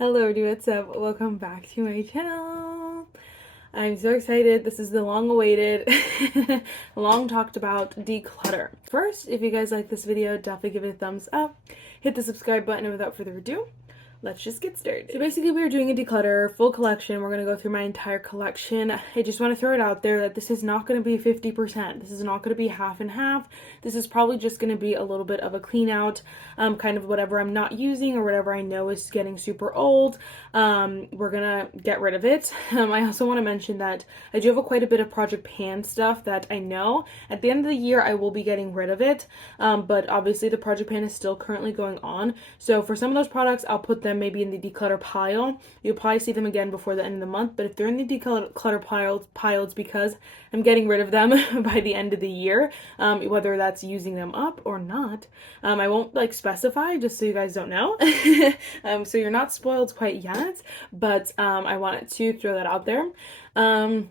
Hello, what's up? Welcome back to my channel. I'm so excited. This is the long-awaited, long talked about declutter. First, if you guys like this video, definitely give it a thumbs up. Hit the subscribe button, and without further ado, let's just get started. So basically we are doing a declutter full collection. We're going to go through my entire collection. I just want to throw it out there that this is not going to be 50%. This is not going to be half and half. This is probably just going to be a little bit of a clean out, kind of whatever I'm not using or whatever I know is getting super old. We're going to get rid of it. I also want to mention that I do have quite a bit of Project Pan stuff that I know at the end of the year I will be getting rid of it. But obviously the Project Pan is still currently going on. So for some of those products, I'll put them maybe in the declutter pile. You'll probably see them again before the end of the month, but if they're in the declutter pile, it's because I'm getting rid of them by the end of the year, whether that's using them up or not. I won't like specify, just so you guys don't know. So you're not spoiled quite yet, but I wanted to throw that out there. I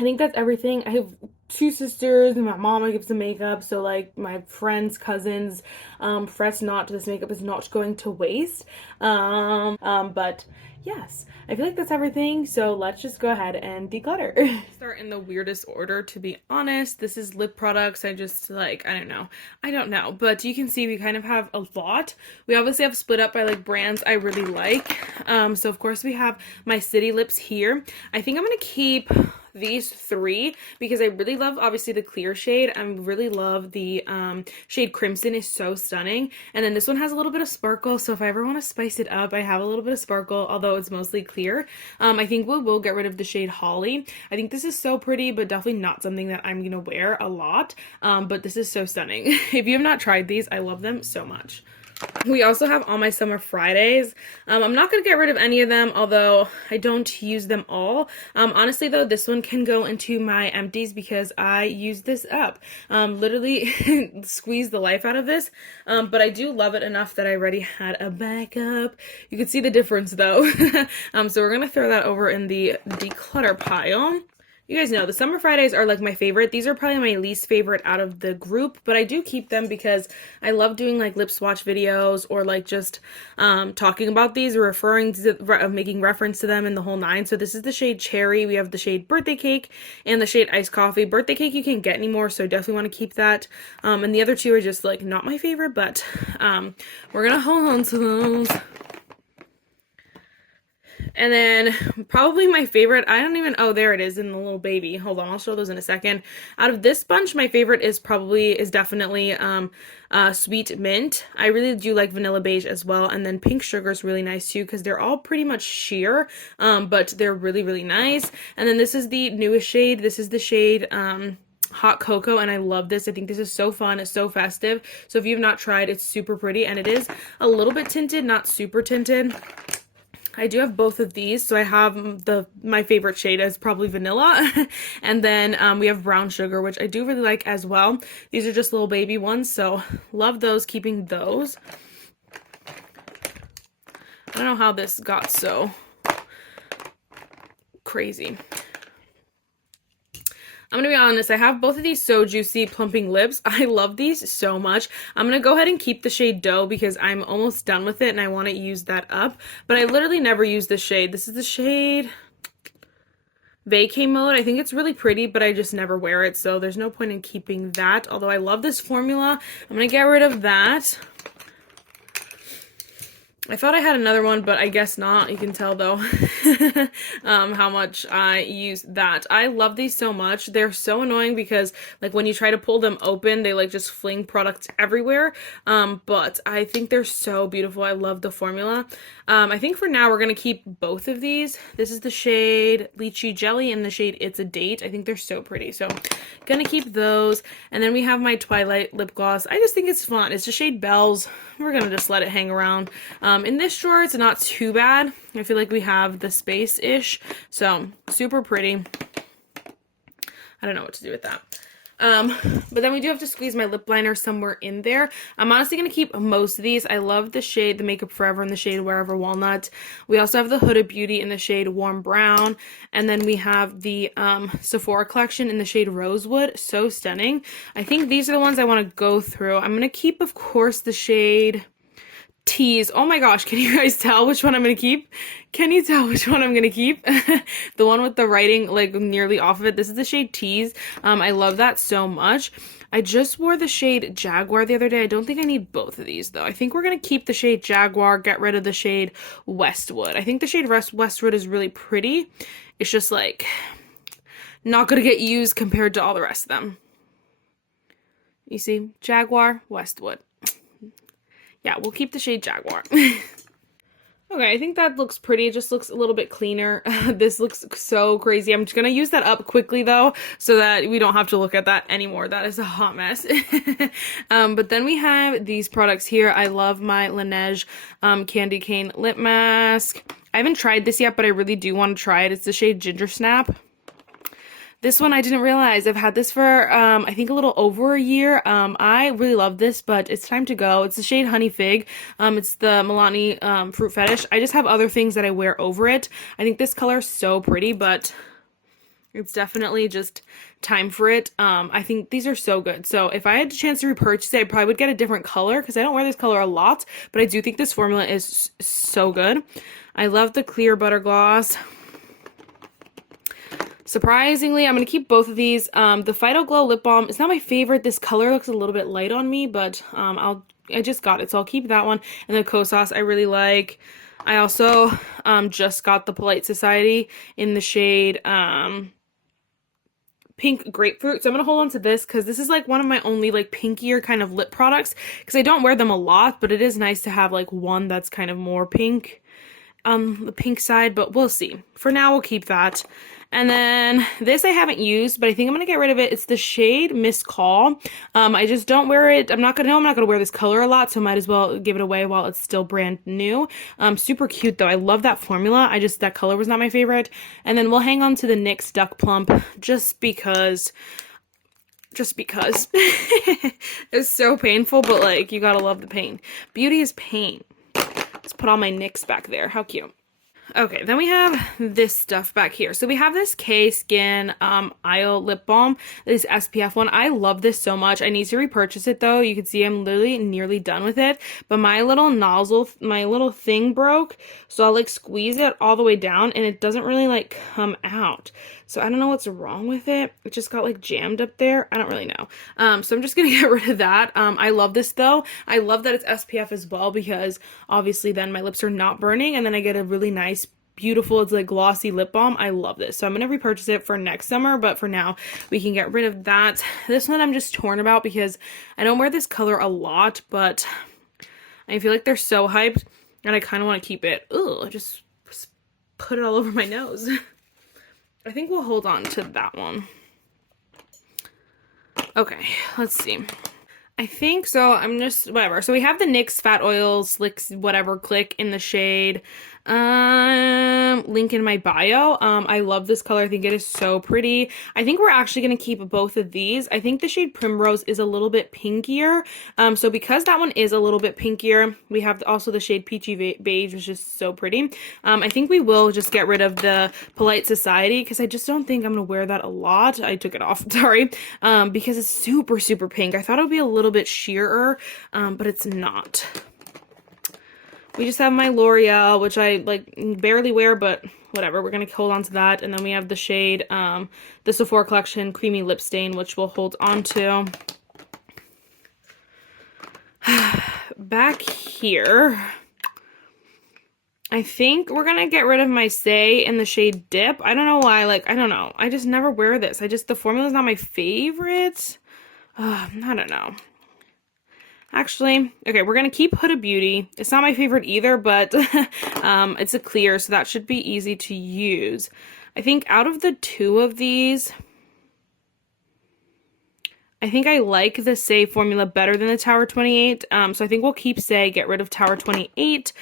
think that's everything. I have two sisters and my mom gives the makeup, so like my friends, cousins, fret not, this makeup is not going to waste. But yes, I feel like that's everything, so let's just go ahead and declutter. Start in the weirdest order, to be honest. This is lip products. I just like, I don't know, but you can see we kind of have a lot. We obviously have split up by like brands I really like. So of course we have my City Lips here. I think I'm gonna keep these three because I really love obviously the clear shade. I really love the shade Crimson, is so stunning, and then this one has a little bit of sparkle, so if I ever want to spice it up, I have a little bit of sparkle, although it's mostly clear. I think we will get rid of the shade Holly. I think this is so pretty, but definitely not something that I'm gonna wear a lot, but this is so stunning. If you have not tried these, I love them so much. We also have All My Summer Fridays. I'm not going to get rid of any of them, although I don't use them all. Honestly, though, this one can go into my empties because I use this up. Literally squeeze the life out of this, but I do love it enough that I already had a backup. You can see the difference, though. So we're going to throw that over in the declutter pile. You guys know the Summer Fridays are like my favorite. These are probably my least favorite out of the group, but I do keep them because I love doing like lip swatch videos or like just talking about these or referring to making reference to them in the whole nine. So this is the shade Cherry. We have the shade Birthday Cake and the shade Iced Coffee. Birthday Cake you can't get anymore, so definitely want to keep that. And the other two are just like not my favorite, but we're gonna hold on to those. And then probably my favorite, oh, there it is in the little baby. Hold on, I'll show those in a second. Out of this bunch, my favorite is definitely Sweet Mint. I really do like Vanilla Beige as well. And then Pink Sugar is really nice too because they're all pretty much sheer, but they're really, really nice. And then this is the newest shade. This is the shade Hot Cocoa, and I love this. I think this is so fun. It's so festive. So if you have not tried, it's super pretty, and it is a little bit tinted, not super tinted. I do have both of these, so I have my favorite shade is probably vanilla, and then we have brown sugar, which I do really like as well. These are just little baby ones, so love those, keeping those. I don't know how this got so crazy. I'm gonna be honest, I have both of these So Juicy Plumping Lips. I love these so much. I'm gonna go ahead and keep the shade Dough because I'm almost done with it and I want to use that up. But I literally never use this shade. This is the shade Vacay Mode. I think it's really pretty, but I just never wear it, so there's no point in keeping that. Although I love this formula. I'm gonna get rid of that. I thought I had another one, but I guess not. You can tell, though, how much I use that. I love these so much. They're so annoying because, like, when you try to pull them open, they, like, just fling products everywhere. But I think they're so beautiful. I love the formula. I think for now, we're going to keep both of these. This is the shade Lychee Jelly and the shade It's a Date. I think they're so pretty. So, going to keep those. And then we have my Twilight lip gloss. I just think it's fun. It's the shade Bells. We're going to just let it hang around. In this drawer, it's not too bad. I feel like we have the space-ish, so super pretty. I don't know what to do with that. But then we do have to squeeze my lip liner somewhere in there. I'm honestly going to keep most of these. I love the shade The Makeup Forever in the shade Wherever Walnut. We also have the Huda Beauty in the shade Warm Brown. And then we have the Sephora collection in the shade Rosewood. So stunning. I think these are the ones I want to go through. I'm going to keep, of course, the shade Tease. Oh my gosh, can you guys tell which one I'm gonna keep? Can you tell which one I'm gonna keep? The one with the writing like nearly off of it. This is the shade Tease. I love that so much. I just wore the shade Jaguar the other day. I don't think I need both of these though. I think we're gonna keep the shade Jaguar, get rid of the shade Westwood. I think the shade Westwood is really pretty. It's just like not gonna get used compared to all the rest of them. You see, Jaguar, Westwood. Yeah, we'll keep the shade Jaguar. Okay, I think that looks pretty. It just looks a little bit cleaner. This looks so crazy. I'm just gonna use that up quickly though, so that we don't have to look at that anymore. That is a hot mess. But then we have these products here. I love my Laneige Candy Cane Lip Mask. I haven't tried this yet, but I really do want to try it. It's the shade Ginger Snap. This one I didn't realize. I've had this for, I think a little over a year. I really love this, but it's time to go. It's the shade Honey Fig. It's the Milani Fruit Fetish. I just have other things that I wear over it. I think this color is so pretty, but it's definitely just time for it. I think these are so good. So if I had a chance to repurchase it, I probably would get a different color because I don't wear this color a lot, but I do think this formula is so good. I love the clear butter gloss. Surprisingly, I'm going to keep both of these. The Phyto Glow Lip Balm is not my favorite. This color looks a little bit light on me, but I just got it, so I'll keep that one. And the Kosas I really like. I also just got the Polite Society in the shade Pink Grapefruit. So I'm going to hold on to this because this is like one of my only like pinkier kind of lip products because I don't wear them a lot, but it is nice to have like one that's kind of more pink. The pink side, but we'll see. For now, we'll keep that. And then this I haven't used, but I think I'm gonna get rid of it. It's the shade Miss Call. I just don't wear it. I'm not gonna wear this color a lot, so might as well give it away while it's still brand new. Super cute though. I love that formula. That color was not my favorite. And then we'll hang on to the NYX Duck Plump just because. It's so painful, but like you gotta love the pain. Beauty is pain. Let's put all my NYX back there. How cute. Okay, then we have this stuff back here. So we have this K-Skin Isle Lip Balm, this SPF one. I love this so much. I need to repurchase it though. You can see I'm literally nearly done with it. But my little nozzle, my little thing broke. So I'll like squeeze it all the way down and it doesn't really like come out. So I don't know what's wrong with it. It just got like jammed up there. I don't really know. So I'm just gonna get rid of that. I love this though. I love that it's SPF as well because obviously then my lips are not burning and then I get a really nice beautiful, it's like glossy lip balm. I love this. So I'm going to repurchase it for next summer, but for now we can get rid of that. This one I'm just torn about because I don't wear this color a lot, but I feel like they're so hyped and I kind of want to keep it. Ugh, just put it all over my nose. I think we'll hold on to that one. Okay, let's see. I think so. I'm just whatever. So we have the NYX Fat Oil Slicks whatever click in the shade link in my bio. I love this color. I think it is so pretty. I think we're actually going to keep both of these. I think the shade Primrose is a little bit pinkier. So because that one is a little bit pinkier, we have also the shade Peachy Beige, which is so pretty. I think we will just get rid of the Polite Society because I just don't think I'm going to wear that a lot. I took it off, sorry, because it's super, super pink. I thought it would be a little bit sheerer, but it's not. We just have my L'Oreal, which I like barely wear, but whatever. We're going to hold on to that. And then we have the shade, the Sephora Collection Creamy Lip Stain, which we'll hold on to. Back here, I think we're going to get rid of my Say in the shade Dip. I don't know why. Like, I don't know. I just never wear this. The formula is not my favorite. I don't know. Actually, okay, we're going to keep Huda Beauty. It's not my favorite either, but it's a clear, so that should be easy to use. I think out of the two of these, I think I like the Say formula better than the Tower 28. So I think we'll keep Say, get rid of Tower 28.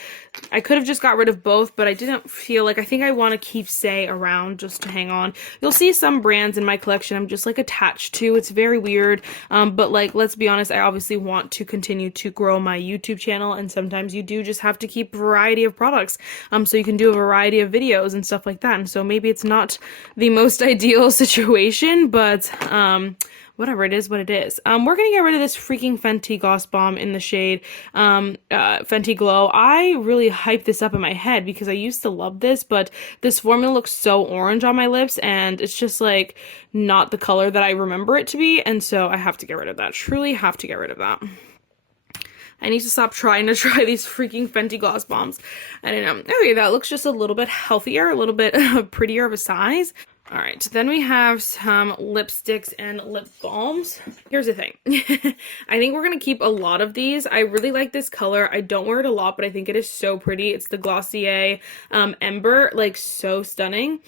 I could have just got rid of both, but I didn't feel like, I think I want to keep Say around just to hang on. You'll see some brands in my collection I'm just like attached to. It's very weird. But like, let's be honest, I obviously want to continue to grow my YouTube channel. And sometimes you do just have to keep a variety of products. So you can do a variety of videos and stuff like that. And so maybe it's not the most ideal situation, but, whatever, it is what it is. We're gonna get rid of this freaking Fenty Gloss Bomb in the shade Fenty Glow. I really hyped this up in my head because I used to love this, but this formula looks so orange on my lips, and it's just like not the color that I remember it to be, and so I have to get rid of that. Truly have to get rid of that. I need to stop trying to try these freaking Fenty Gloss Bombs. I don't know. Okay, that looks just a little bit healthier, a little bit prettier of a size. All right, then we have some lipsticks and lip balms. Here's the thing. I think we're going to keep a lot of these. I really like this color. I don't wear it a lot, but I think it is so pretty. It's the Glossier Ember, like so stunning.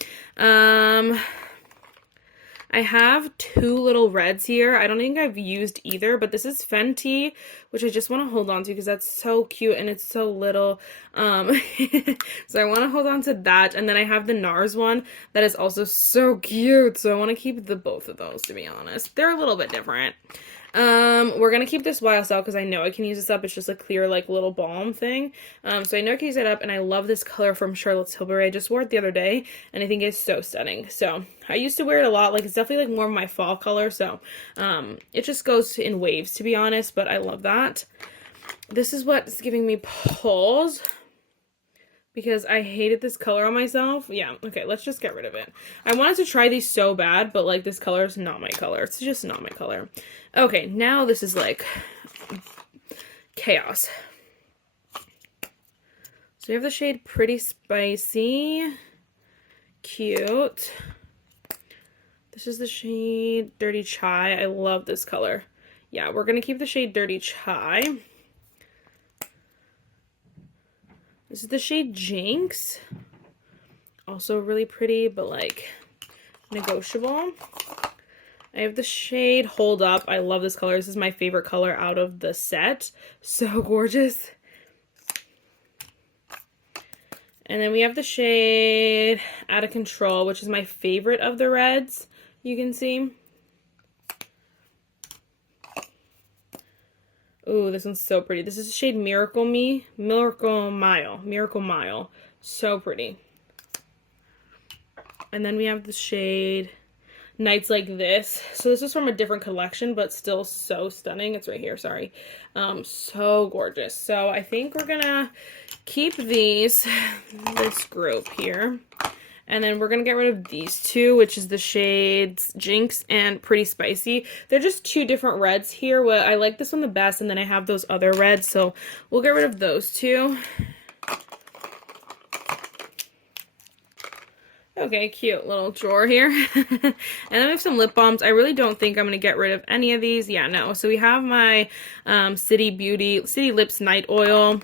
I have two little reds here. I don't think I've used either, but this is Fenty, which I just want to hold on to because that's so cute and it's so little. So I want to hold on to that. And then I have the NARS one that is also so cute. So I want to keep both of those, to be honest. They're a little bit different. We're gonna keep this YSL because I know I can use this up. It's just a clear, like, little balm thing. So I know I can use it up, and I love this color from Charlotte Tilbury. I just wore it the other day, and I think it's so stunning. So I used to wear it a lot. Like, it's definitely, like, more of my fall color, so, it just goes in waves, to be honest, but I love that. This is what's giving me pause because I hated this color on myself. Yeah, okay, let's just get rid of it. I wanted to try these so bad, but, like, this color is not my color. It's just not my color. Okay, now this is, like, chaos. So we have the shade Pretty Spicy. Cute. This is the shade Dirty Chai. I love this color. Yeah, we're going to keep the shade Dirty Chai. This is the shade Jinx. Also really pretty, but, like, negotiable. I have the shade Hold Up. I love this color. This is my favorite color out of the set. So gorgeous. And then we have the shade Out of Control, which is my favorite of the reds, you can see. Ooh, this one's so pretty. This is the shade Miracle Mile. So pretty. And then we have the shade Nights Like This. So this is from a different collection, but still so stunning. It's right here, sorry. So gorgeous. So I think we're gonna keep this group here. And then we're going to get rid of these two, which is the shades Jinx and Pretty Spicy. They're just two different reds here. Well, I like this one the best, and then I have those other reds, so we'll get rid of those two. Okay, cute little drawer here. And then we have some lip balms. I really don't think I'm going to get rid of any of these. Yeah, no. So we have my City Lips Night Oil.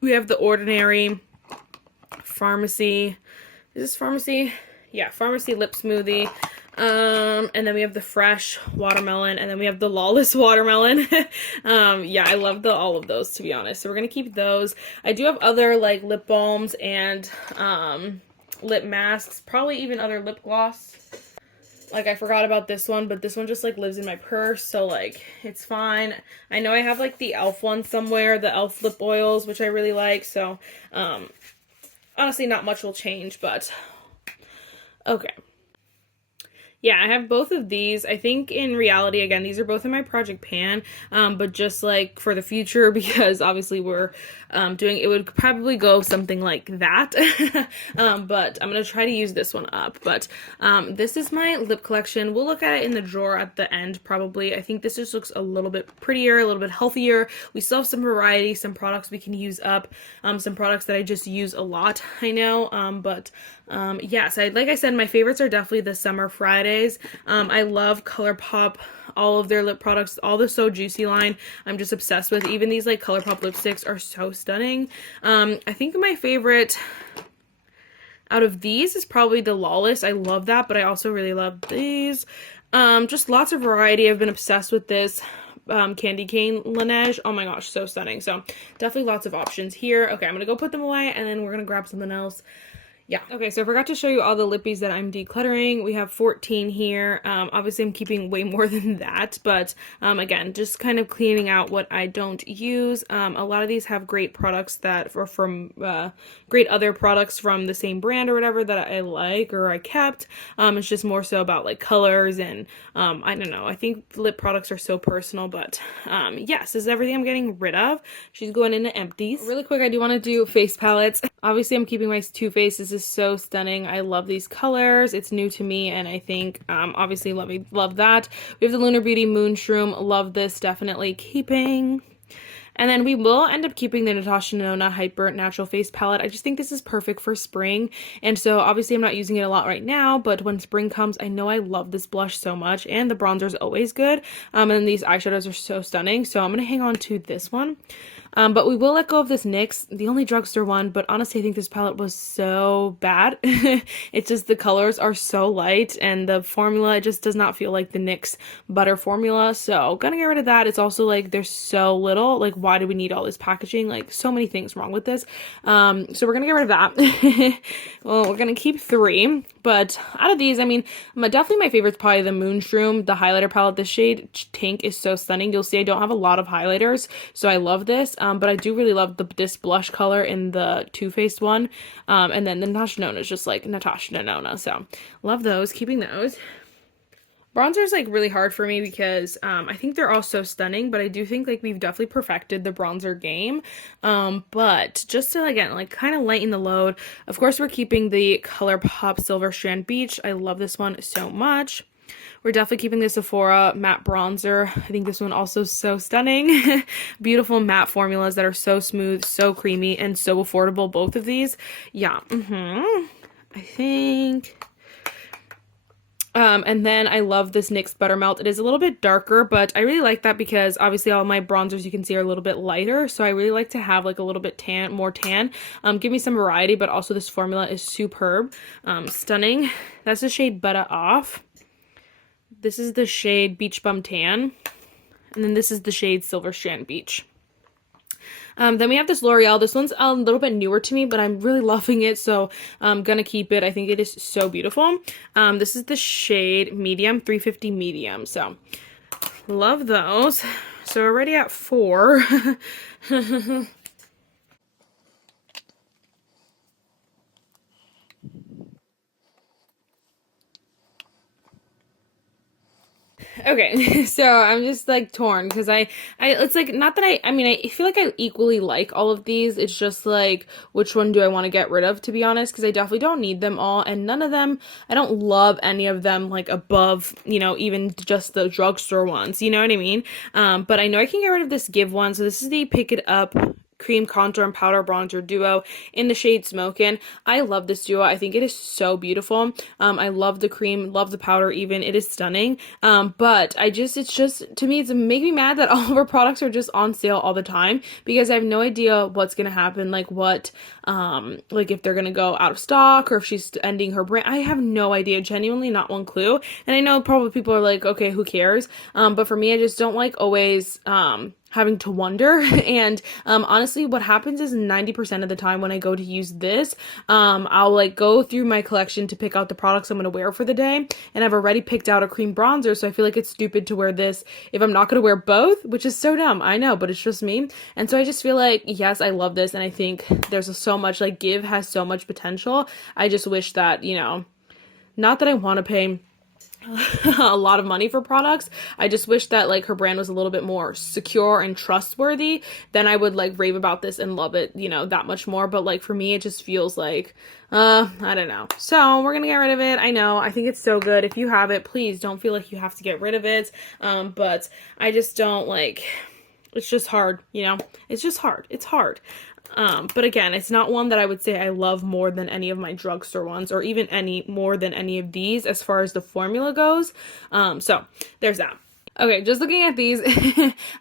We have the Ordinary Pharmacy. Is this Pharmacy? Yeah, Pharmacy Lip Smoothie. And then we have the Fresh Watermelon, and then we have the Lawless Watermelon. Yeah, I love all of those, to be honest. So we're gonna keep those. I do have other, like, lip balms and lip masks, probably even other lip gloss. Like, I forgot about this one, but this one just, like, lives in my purse, so, like, it's fine. I know I have, like, the e.l.f. one somewhere, the e.l.f. lip oils, which I really like, so, honestly, not much will change, but okay. Yeah, I have both of these. I think in reality, again, these are both in my project pan, but just, like, for the future, because obviously we're doing, it would probably go something like that. But I'm going to try to use this one up. But this is my lip collection. We'll look at it in the drawer at the end, probably. I think this just looks a little bit prettier, a little bit healthier. We still have some variety, some products we can use up, some products that I just use a lot, I know. Yes, like I said, my favorites are definitely the Summer Fridays. I love ColourPop, all of their lip products, all the So Juicy line, I'm just obsessed with. Even these, like, ColourPop lipsticks are so stunning. I think my favorite out of these is probably the Lawless. I love that, but I also really love these. Just lots of variety. I've been obsessed with this Candy Cane Laneige. Oh my gosh, so stunning. So definitely lots of options here. Okay, I'm gonna go put them away, and then we're gonna grab something else. yeah. Okay, so I forgot to show you all the lippies that I'm decluttering. We have 14 here. Obviously I'm keeping way more than that, but again, just kind of cleaning out what I don't use. A lot of these have great products that are from great other products from the same brand or whatever that I like or I kept. It's just more so about like colors and I don't know. I think lip products are so personal, but yes, this is everything I'm getting rid of. She's going into empties. Really quick, I do want to do face palettes. Obviously, I'm keeping my Too Faced. This is so stunning. I love these colors. It's new to me, and I think, obviously, love that. We have the Lunar Beauty Moonshroom. Love this. Definitely keeping. And then we will end up keeping the Natasha Denona Hyper Natural Face Palette. I just think this is perfect for spring. And so obviously I'm not using it a lot right now, but when spring comes, I know I love this blush so much. And the bronzer is always good. And these eyeshadows are so stunning. So I'm going to hang on to this one. But we will let go of this NYX, the only drugstore one, but honestly I think this palette was so bad. It's just the colors are so light and the formula, it just does not feel like the NYX butter formula, so gonna get rid of that. It's also like there's so little, like why do we need all this packaging? Like so many things wrong with this. So we're gonna get rid of that. Well, we're gonna keep 3, but out of these, I mean, definitely my favorite is probably the Moonshroom, the highlighter palette. This shade Tank is so stunning. You'll see I don't have a lot of highlighters, so I love this. But I do really love this blush color in the Too Faced one. And then the Natasha Denona is just like Natasha Denona. So love those, keeping those. Bronzer is like really hard for me because I think they're all so stunning, but I do think like we've definitely perfected the bronzer game. But just to again like kind of lighten the load, of course we're keeping the ColourPop Silver Strand Beach. I love this one so much. We're definitely keeping the Sephora matte bronzer. I think this one also is so stunning. Beautiful matte formulas that are so smooth, so creamy, and so affordable. Both of these. Yeah. I think. And then I love this NYX Buttermelt. It is a little bit darker, but I really like that because obviously all my bronzers you can see are a little bit lighter. So I really like to have like a little bit more tan. Give me some variety, but also this formula is superb. Stunning. That's the shade Butter Off. This is the shade Beach Bum Tan. And then this is the shade Silver Strand Beach. Then we have this L'Oreal. This one's a little bit newer to me, but I'm really loving it, so I'm gonna keep it. I think it is so beautiful. This is the shade Medium, 350 Medium. So love those. So we're already at 4. Okay, so I'm just like torn because it's like not that I mean I feel like I equally like all of these. It's just like which one do I want to get rid of, to be honest, because I definitely don't need them all, and none of them, I don't love any of them like above, you know, even just the drugstore ones, you know what I mean? But I know I can get rid of this Give one. So this is the Pick It Up Cream Contour and Powder Bronzer Duo in the shade Smokin'. I love this duo. I think it is so beautiful. I love the cream, love the powder even. It is stunning. But it's just, to me, it's making me mad that all of our products are just on sale all the time because I have no idea what's going to happen, like what, like if they're going to go out of stock or if she's ending her brand. I have no idea, genuinely not one clue. And I know probably people are like, okay, who cares? But for me, I just don't like always, having to wonder. And honestly, what happens is 90% of the time when I go to use this, I'll like go through my collection to pick out the products I'm going to wear for the day, and I've already picked out a cream bronzer, so I feel like it's stupid to wear this if I'm not going to wear both, which is so dumb, I know, but it's just me. And so I just feel like, yes, I love this, and I think there's so much, like Give has so much potential. I just wish that, you know, not that I want to pay a lot of money for products. I just wish that like her brand was a little bit more secure and trustworthy. Then I would like rave about this and love it, you know, that much more. But like for me, it just feels like, I don't know. So we're gonna get rid of it. I know, I think it's so good. If you have it, please don't feel like you have to get rid of it. But I just don't like, it's just hard, you know, it's just hard. It's hard. But again, it's not one that I would say I love more than any of my drugstore ones, or even any more than any of these as far as the formula goes. So there's that. Okay, just looking at these,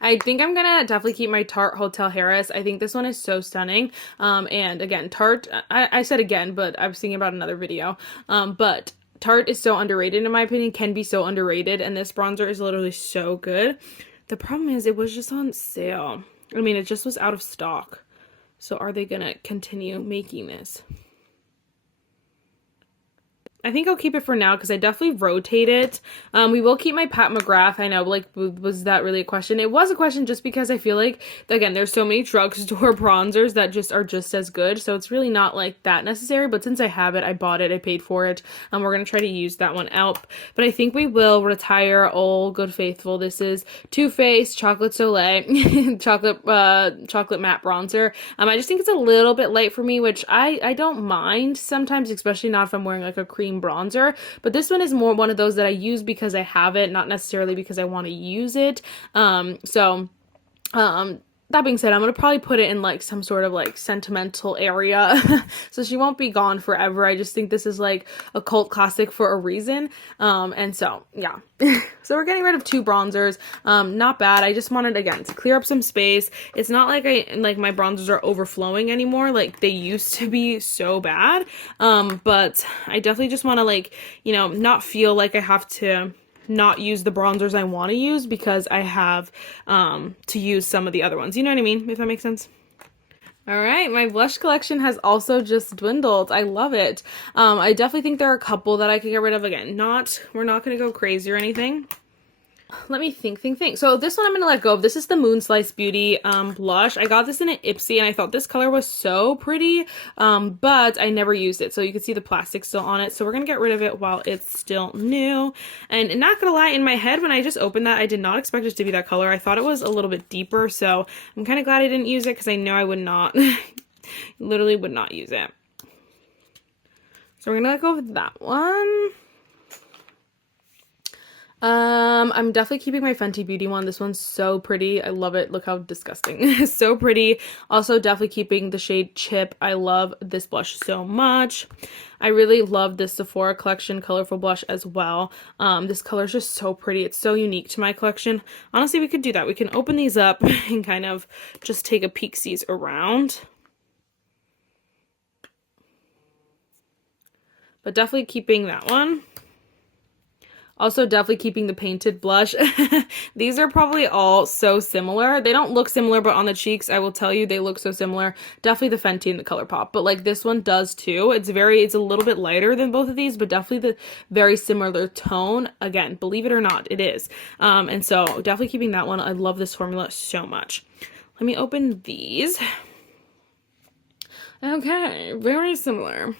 I think I'm gonna definitely keep my Tarte Hotel Harris. I think this one is so stunning. And again, Tarte, I said again, but I was thinking about another video. But Tarte is so underrated in my opinion, can be so underrated, and this bronzer is literally so good. The problem is it was just on sale. I mean, it just was out of stock. So are they gonna continue making this? I think I'll keep it for now because I definitely rotate it. We will keep my Pat McGrath. I know, like, was that really a question? It was a question just because I feel like, again, there's so many drugstore bronzers that just are just as good. So it's really not, like, that necessary. But since I have it, I bought it, I paid for it. We're going to try to use that one out. But I think we will retire Old Good Faithful. This is Too Faced Chocolate Soleil chocolate matte bronzer. I just think it's a little bit light for me, which I don't mind sometimes, especially not if I'm wearing like a cream bronzer. But this one is more one of those that I use because I have it, not necessarily because I want to use it. That being said, I'm going to probably put it in like some sort of like sentimental area. So she won't be gone forever. I just think this is like a cult classic for a reason. And so, yeah. So we're getting rid of 2 bronzers. Not bad. I just wanted, again, to clear up some space. It's not like my bronzers are overflowing anymore. Like they used to be so bad. But I definitely just want to, like, you know, not feel like I have to not use the bronzers I want to use because I have to use some of the other ones. You know what I mean? If that makes sense. All right, my blush collection has also just dwindled. I love it. I definitely think there are a couple that I could get rid of. Again, we're not going to go crazy or anything. Let me think. So this one I'm going to let go of. This is the Moonslice Beauty blush. I got this in an Ipsy and I thought this color was so pretty, but I never used it. So you can see the plastic still on it. So we're going to get rid of it while it's still new. And not going to lie, in my head when I just opened that, I did not expect it to be that color. I thought it was a little bit deeper. So I'm kind of glad I didn't use it because I know I would not, literally would not use it. So we're going to let go of that one. I'm definitely keeping my Fenty Beauty one. This one's so pretty. I love it. Look how disgusting. So pretty. Also definitely keeping the shade Chip. I love this blush so much. I really love this Sephora collection colorful blush as well. This color is just so pretty. It's so unique to my collection. Honestly, we could do that. We can open these up and kind of just take a peek-sees around. But definitely keeping that one. Also definitely keeping the painted blush. These are probably all so similar. They don't look similar, but on the cheeks, I will tell you, they look so similar. Definitely the Fenty and the ColourPop, but like this one does too. It's a little bit lighter than both of these, but definitely the very similar tone. Again, believe it or not, it is. And so definitely keeping that one. I love this formula so much. Let me open these. Okay, very similar.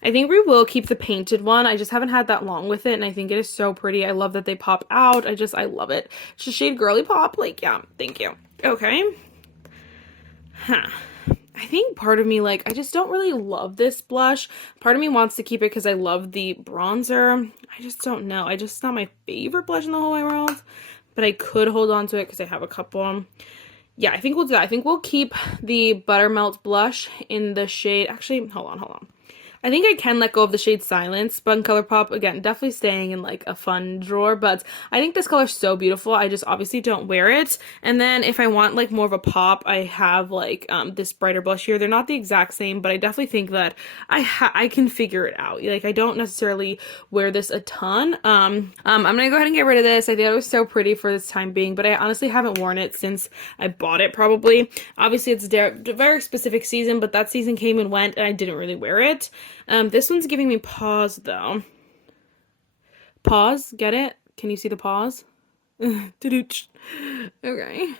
I think we will keep the painted one. I just haven't had that long with it, and I think it is so pretty. I love that they pop out. I love it. It's just shade Girly Pop. Like, yeah, thank you. Okay. I think part of me, like, I just don't really love this blush. Part of me wants to keep it because I love the bronzer. I just don't know. It's not my favorite blush in the whole wide world, but I could hold on to it because I have a couple. Yeah, I think we'll do that. I think we'll keep the Buttermelt blush in the shade. Actually, hold on. I think I can let go of the shade Silence, but in ColourPop, again, definitely staying in like a fun drawer, but I think this color is so beautiful. I just obviously don't wear it. And then if I want like more of a pop, I have like this brighter blush here. They're not the exact same, but I definitely think that I can figure it out. Like, I don't necessarily wear this a ton. I'm gonna go ahead and get rid of this. I think it was so pretty for this time being, but I honestly haven't worn it since I bought it probably. Obviously, it's a very specific season, but that season came and went and I didn't really wear it. This one's giving me pause though. Pause, get it? Can you see the pause? Okay.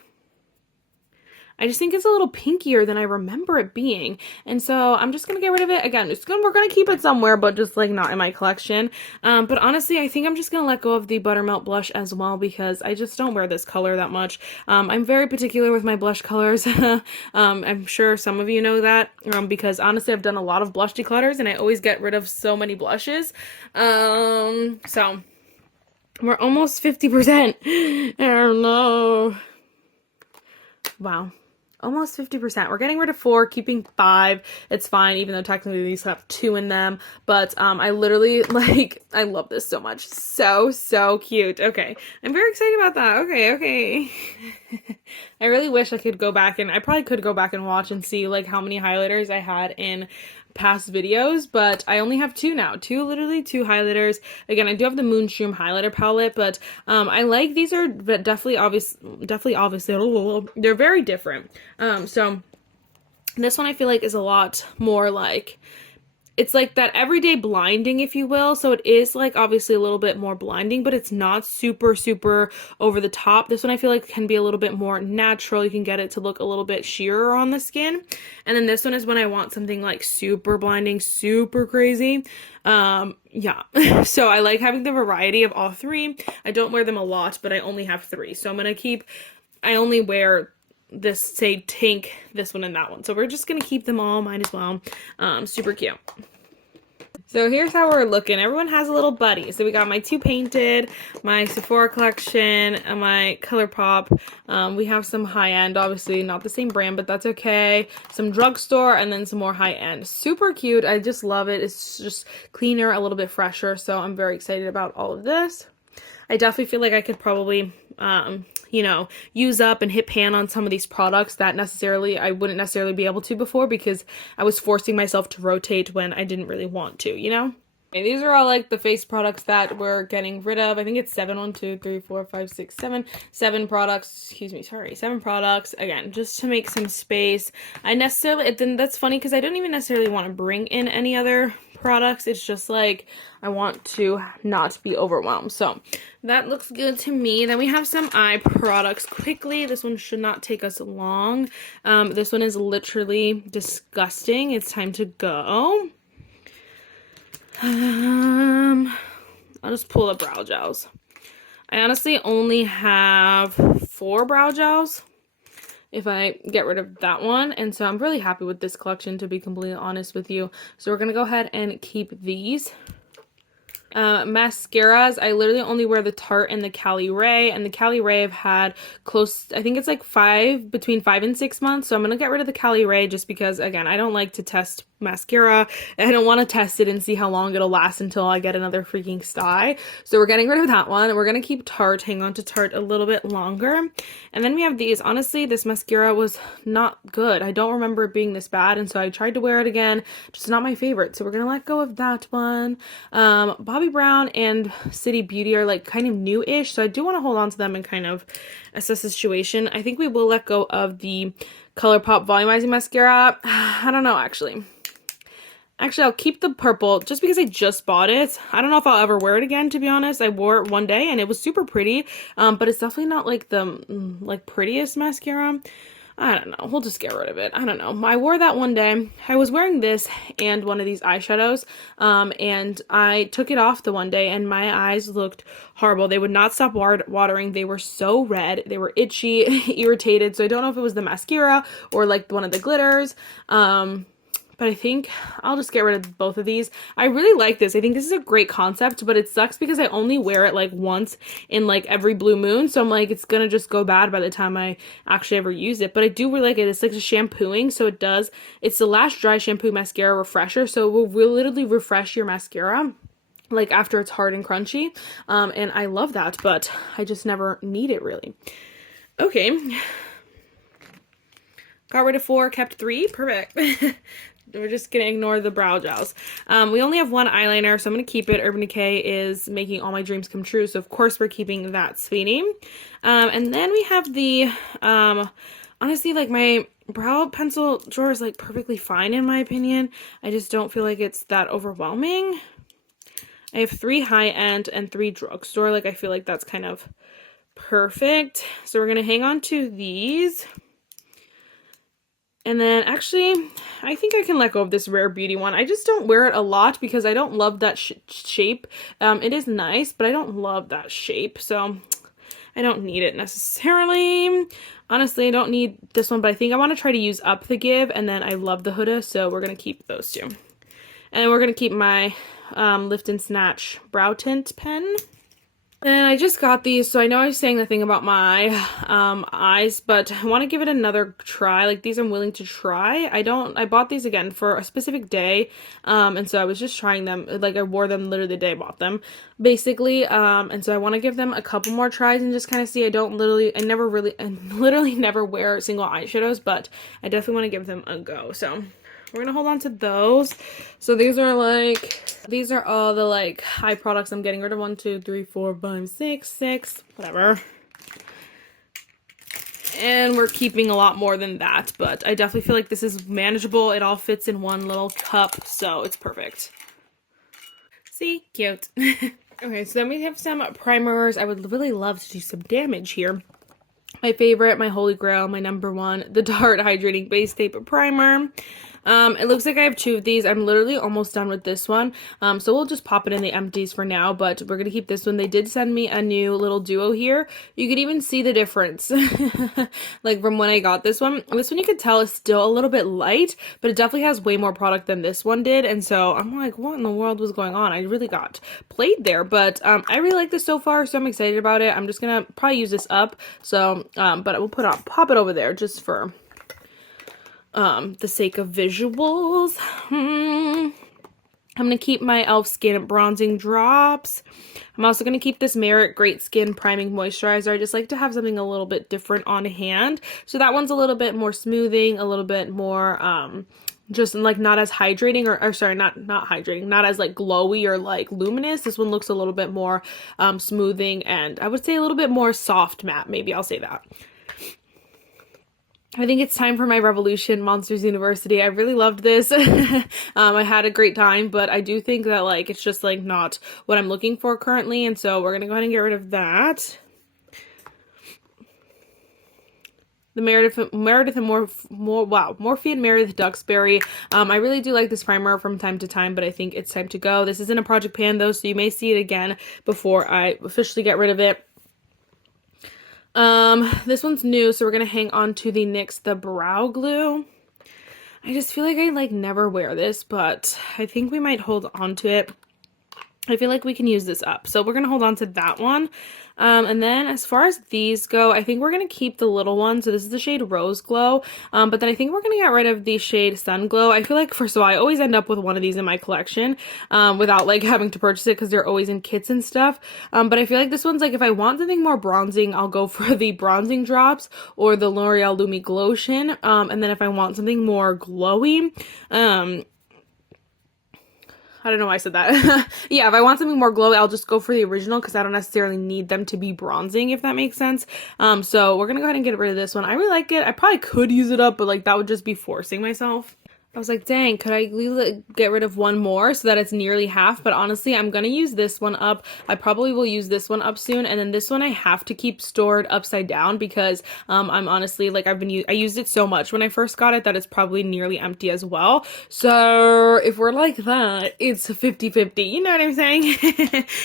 I just think it's a little pinkier than I remember it being. And so I'm just going to get rid of it. Again, we're going to keep it somewhere, but just like not in my collection. But honestly, I think I'm just going to let go of the Buttermelt blush as well because I just don't wear this color that much. I'm very particular with my blush colors. I'm sure some of you know that because honestly, I've done a lot of blush declutters and I always get rid of so many blushes. So we're almost 50%. I don't know. Wow. Almost 50%. We're getting rid of 4, keeping 5. It's fine, even though technically these have 2 in them. But I literally, like, I love this so much. So cute. Okay. I'm very excited about that. Okay. I really wish I could go back and I probably could go back and watch and see like how many highlighters I had in past videos, but I only have 2 now. Literally 2 highlighters. Again, I do have the Moonshroom highlighter palette, but I like these are definitely obviously they're very different. So this one I feel like is a lot more like it's like that everyday blinding, if you will. So it is like obviously a little bit more blinding, but it's not super, super over the top. This one I feel like can be a little bit more natural. You can get it to look a little bit sheerer on the skin. And then this one is when I want something like super blinding, super crazy. Yeah. So I like having the variety of all three. I don't wear them a lot, but I only have three. So I'm gonna I only wear this, say, tank, this one, and that one. So we're just gonna keep them all, might as well. Super cute. So here's how we're looking. Everyone has a little buddy. So we got my two painted, my Sephora collection, and my ColourPop. We have some high-end, obviously not the same brand, but that's okay. Some drugstore, and then some more high-end. Super cute. I just love it. It's just cleaner, a little bit fresher. So I'm very excited about all of this. I definitely feel like I could probably, you know, use up and hit pan on some of these products that I wouldn't necessarily be able to before, because I was forcing myself to rotate when I didn't really want to, you know? Okay, these are all like the face products that we're getting rid of. I think it's 7 products. Excuse me, sorry, 7 products. Again, just to make some space. Then that's funny because I don't even necessarily want to bring in any other products. It's just like I want to not be overwhelmed. So that looks good to me. Then we have some eye products quickly. This one should not take us long. This one is literally disgusting. It's time to go. I'll just pull the brow gels. I honestly only have 4 brow gels if I get rid of that one, and so I'm really happy with this collection, to be completely honest with you. So we're gonna go ahead and keep these. Mascaras, I literally only wear the Tarte and the Cali Ray, and the Cali Ray I've had I think it's like between 5 and 6 months, so I'm gonna get rid of the Cali Ray just because, again, I don't like to test mascara. I don't want to test it and see how long it'll last until I get another freaking sty. So we're getting rid of that one. We're gonna keep Tarte, hang on to Tarte a little bit longer. And then we have these. Honestly, this mascara was not good. I don't remember it being this bad, and so I tried to wear it again. Just not my favorite. So we're gonna let go of that one. Bobbi Brown and City Beauty are like kind of new-ish, so I do want to hold on to them and kind of assess the situation. I think we will let go of the ColourPop Volumizing Mascara. I don't know, actually. Actually, I'll keep the purple just because I just bought it. I don't know if I'll ever wear it again, to be honest. I wore it one day and it was super pretty, but it's definitely not like the prettiest mascara. I don't know. We'll just get rid of it. I don't know. I wore that one day. I was wearing this and one of these eyeshadows, and I took it off the one day and my eyes looked horrible. They would not stop watering. They were so red. They were itchy, irritated. So I don't know if it was the mascara or like one of the glitters. But I think I'll just get rid of both of these. I really like this. I think this is a great concept, but it sucks because I only wear it like once in like every blue moon. So I'm like, it's gonna just go bad by the time I actually ever use it. But I do really like it. It's like a shampooing. So it's the Lash Dry Shampoo Mascara Refresher. So it will literally refresh your mascara like after it's hard and crunchy. And I love that, but I just never need it really. Okay. Got rid of 4, kept 3. Perfect. We're just gonna ignore the brow gels. We only have one eyeliner, so I'm gonna keep it. Urban Decay is making all my dreams come true, so of course we're keeping that, sweetie. And then we have the, honestly, like my brow pencil drawer is like perfectly fine in my opinion. I just don't feel like it's that overwhelming. I have 3 high-end and 3 drugstore. Like I feel like that's kind of perfect. So we're gonna hang on to these. And then actually, I think I can let go of this Rare Beauty one. I just don't wear it a lot because I don't love that shape. It is nice, but I don't love that shape. So I don't need it necessarily. Honestly, I don't need this one, but I think I want to try to use up the Give. And then I love the Huda, so we're going to keep those 2. And then we're going to keep my Lift and Snatch Brow Tint pen. And I just got these, so I know I was saying the thing about my eyes, but I want to give it another try. Like, these I'm willing to try. I bought these again for a specific day, and so I was just trying them. Like, I wore them literally the day I bought them, basically, and so I want to give them a couple more tries and just kind of see. I literally never wear single eyeshadows, but I definitely want to give them a go, so we're gonna hold on to those. So these are all the like eye products I'm getting rid of. 1, 2, 3, 4, 5, 6, whatever. And we're keeping a lot more than that, but I definitely feel like this is manageable. It all fits in one little cup, so it's perfect. See? Cute. Okay, so then we have some primers. I would really love to do some damage here. My favorite, my holy grail, my number one, the Tarte Hydrating Base Tape Primer. It looks like I have 2 of these. I'm literally almost done with this one. So we'll just pop it in the empties for now, but we're going to keep this one. They did send me a new little duo here. You could even see the difference, like from when I got this one. This one you could tell is still a little bit light, but it definitely has way more product than this one did. And so I'm like, what in the world was going on? I really got played there, but I really like this so far, so I'm excited about it. I'm just going to probably use this up. So, but I will pop it over there just for the sake of visuals. I'm going to keep my e.l.f. Skin Bronzing Drops. I'm also going to keep this Merit Great Skin Priming Moisturizer. I just like to have something a little bit different on hand. So that one's a little bit more smoothing, a little bit more, just like not as hydrating or sorry, not hydrating, not as like glowy or like luminous. This one looks a little bit more smoothing, and I would say a little bit more soft matte. Maybe I'll say that. I think it's time for my Revolution Monsters University. I really loved this. I had a great time, but I do think that like it's just like not what I'm looking for currently, and so we're gonna go ahead and get rid of that. The Meredith and Morphe and Meredith Duxbury. I really do like this primer from time to time, but I think it's time to go. This isn't a project pan though, so you may see it again before I officially get rid of it. This one's new, so we're gonna hang on to the NYX The Brow Glue. I just feel like I like never wear this, but I think we might hold on to it. I feel like we can use this up, so we're gonna hold on to that one. And then as far as these go, I think we're gonna keep the little one. So this is the shade Rose Glow, but then I think we're gonna get rid of the shade Sun Glow. I feel like, first of all, I always end up with one of these in my collection without like having to purchase it because they're always in kits and stuff. But I feel like this one's like, if I want something more bronzing, I'll go for the Bronzing Drops or the L'Oreal Lumi Glotion. And then if I want something more glowy, I don't know why I said that. Yeah, if I want something more glowy, I'll just go for the original because I don't necessarily need them to be bronzing, if that makes sense. So we're gonna go ahead and get rid of this one. I really like it. I probably could use it up, but like that would just be forcing myself. I was like, dang, could I get rid of one more so that it's nearly half? But honestly, I'm going to use this one up. I probably will use this one up soon. And then this one I have to keep stored upside down because I'm honestly, like, I used it so much when I first got it that it's probably nearly empty as well. So if we're like that, it's 50-50. You know what I'm saying?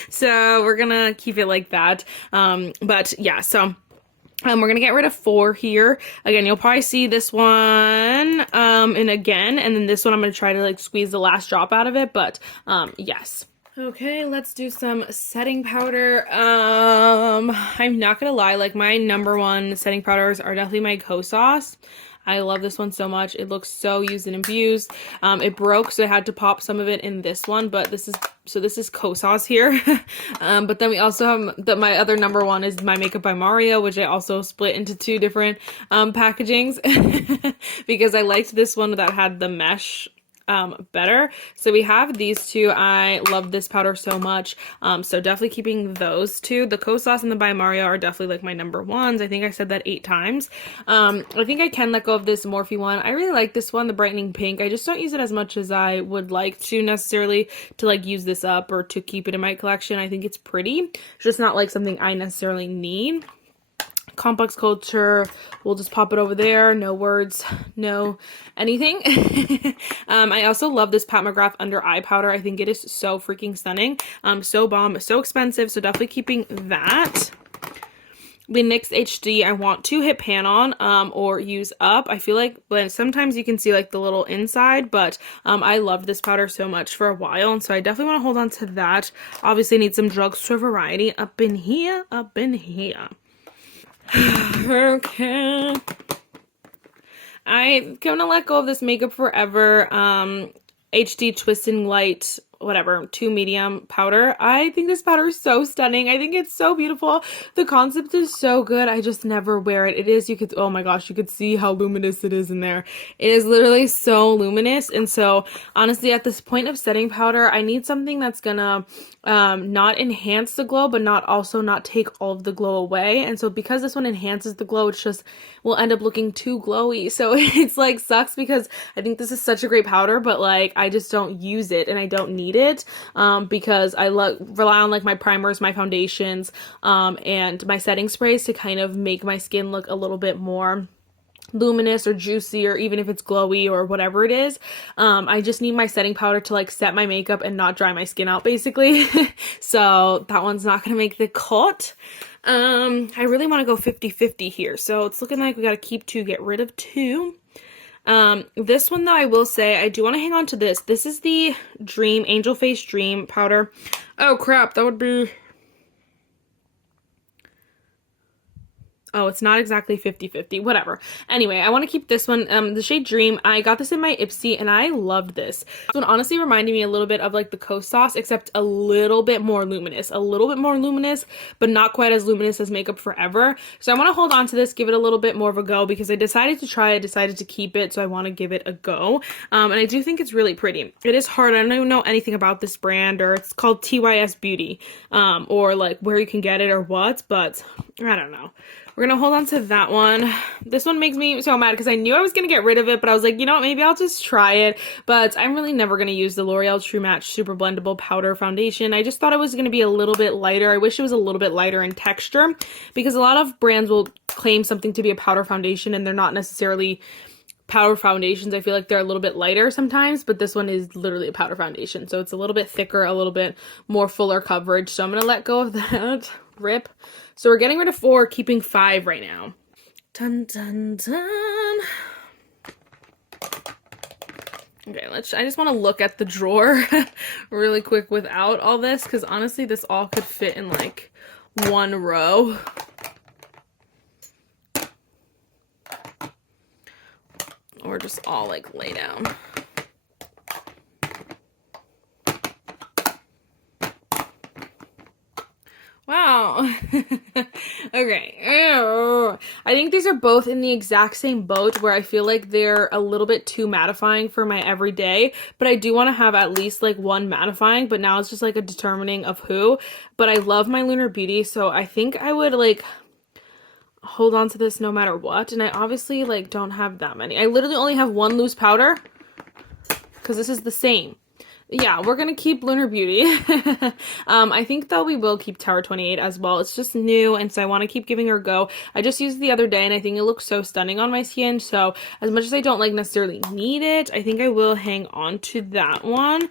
So we're going to keep it like that. But yeah, so... we're going to get rid of 4 here. Again, you'll probably see this one, and again, and then this one I'm going to try to like squeeze the last drop out of it, but, yes. Okay, let's do some setting powder. I'm not going to lie, like my number one setting powders are definitely my Kosas. I love this one so much. It looks so used and abused. It broke, so I had to pop some of it in this one, but this is Kosas here. But then we also have my other number one is my Makeup by Mario, which I also split into 2 different packagings because I liked this one that had the mesh better. So we have these 2. I love this powder so much. So definitely keeping those 2. The Kosas and the By Mario are definitely like my number ones. I think I said that 8 times. I think I can let go of this Morphe one. I really like this one, the Brightening Pink. I just don't use it as much as I would like to necessarily to like use this up or to keep it in my collection. I think it's pretty. It's just not like something I necessarily need. Complex Culture, we'll just pop it over there. No words, no anything. I also love this Pat McGrath under eye powder. I think it is so freaking stunning. So bomb, so expensive, so definitely keeping that. The NYX HD, I want to hit pan on or use up. I feel like but sometimes you can see like the little inside, but I loved this powder so much for a while, and so I definitely want to hold on to that. Obviously, I need some drugstore variety up in here, Okay. I'm gonna let go of this Makeup Forever HD Twisting Light whatever, 2 medium powder. I think this powder is so stunning. I think it's so beautiful. The concept is so good. I just never wear it. It is, you could, oh my gosh, you could see how luminous it is in there. It is literally so luminous. And so honestly, at this point of setting powder, I need something that's gonna not enhance the glow, but not take all of the glow away. And so because this one enhances the glow, it's just will end up looking too glowy. So it's like sucks because I think this is such a great powder, but like I just don't use it and I don't need it because I rely on like my primers, my foundations, and my setting sprays to kind of make my skin look a little bit more luminous or juicy, or even if it's glowy or whatever it is. I just need my setting powder to like set my makeup and not dry my skin out basically. So that one's not gonna make the cut. I really want to go 50-50 here, so it's looking like we gotta keep 2, get rid of 2. This one though, I will say I do want to hang on to this. This is the Dream Angel Face Dream powder. Oh crap, that would be, oh, it's not exactly 50-50, whatever. Anyway, I want to keep this one, the shade Dream. I got this in my Ipsy and I loved this. This one honestly reminded me a little bit of like the Coast Sauce, except a little bit more luminous, but not quite as luminous as Makeup Forever. So I want to hold on to this, give it a little bit more of a go because I decided to try it, decided to keep it, so I want to give it a go. And I do think it's really pretty. It is hard. I don't even know anything about this brand, or it's called TYS Beauty, or like where you can get it or what, but I don't know. We're gonna hold on to that one. This one makes me so mad because I knew I was gonna get rid of it, but I was like, you know what, maybe I'll just try it. But I'm really never gonna use the L'Oreal True Match Super Blendable Powder Foundation. I just thought it was gonna be a little bit lighter. I wish it was a little bit lighter in texture, because a lot of brands will claim something to be a powder foundation and they're not necessarily powder foundations. I feel like they're a little bit lighter sometimes, but this one is literally a powder foundation. So it's a little bit thicker, a little bit more fuller coverage. So I'm gonna let go of that. Rip. So we're getting rid of 4, keeping 5 right now. Dun dun dun. Okay, I just want to look at the drawer really quick without all this, because honestly this all could fit in like one row. Or just all like lay down. Wow. Okay. Ew. I think these are both in the exact same boat where I feel like they're a little bit too mattifying for my everyday, but I do want to have at least like one mattifying, but now it's just like a determining of who. But I love my Lunar Beauty, so I think I would like hold on to this no matter what. And I obviously like don't have that many. I literally only have 1 loose powder because this is the same. Yeah, we're gonna keep Lunar Beauty. I think though we will keep Tower 28 as well. It's just new, and so I want to keep giving her a go. I just used it the other day and I think it looks so stunning on my skin, so as much as I don't like necessarily need it, I think I will hang on to that one.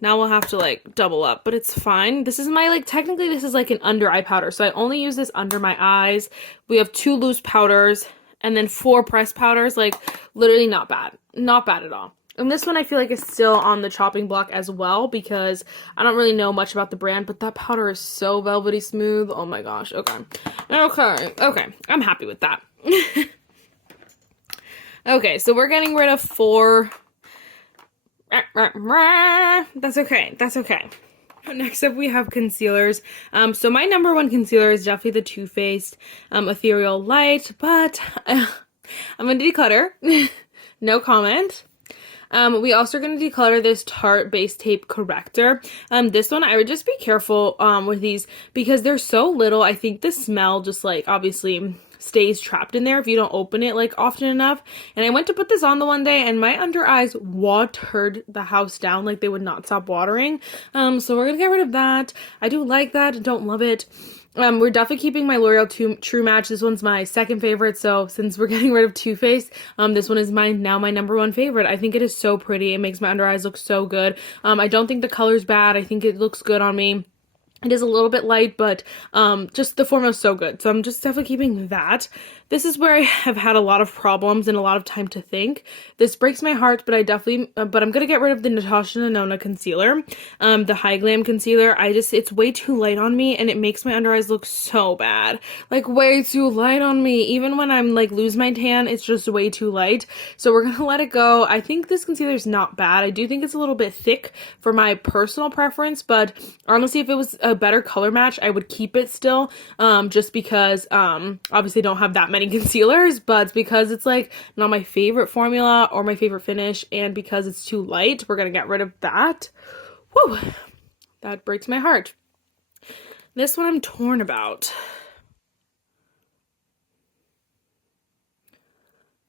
Now we'll have to like double up, but it's fine. This is my like, technically this is like an under eye powder, so I only use this under my eyes. We have 2 loose powders and then 4 pressed powders. Like literally not bad at all. And this one I feel like is still on the chopping block as well, because I don't really know much about the brand, but that powder is so velvety smooth. Oh my gosh. Okay. I'm happy with that. Okay, so we're getting rid of 4. That's okay. Next up we have concealers. So my number 1 concealer is definitely the Too Faced Ethereal Light, but I'm gonna declutter. No comment. We also are going to declutter this Tarte Base Tape Corrector. This one, I would just be careful with these because they're so little. I think the smell just like obviously stays trapped in there if you don't open it like often enough. And I went to put this on the one day and my under eyes watered the house down, like they would not stop watering. So we're going to get rid of that. I do like that. Don't love it. We're definitely keeping my L'Oreal True Match. This one's my second favorite, so since we're getting rid of Too Faced, this one is now my number 1 favorite. I think it is so pretty. It makes my under eyes look so good. I don't think the color's bad. I think it looks good on me. It is a little bit light, but just the formula is so good. So I'm just definitely keeping that. This is where I have had a lot of problems and a lot of time to think. This breaks my heart, but but I'm gonna get rid of the Natasha Denona concealer, the High Glam concealer. It's way too light on me, and it makes my under eyes look so bad. Like, way too light on me. Even when I'm like lose my tan, it's just way too light. So we're gonna let it go. I think this concealer is not bad. I do think it's a little bit thick for my personal preference, but honestly, if it was a better color match, I would keep it still, just because obviously I don't have that many concealers, but because it's like not my favorite formula or my favorite finish, and because it's too light, we're gonna get rid of that. Whew, that breaks my heart. This one I'm torn about.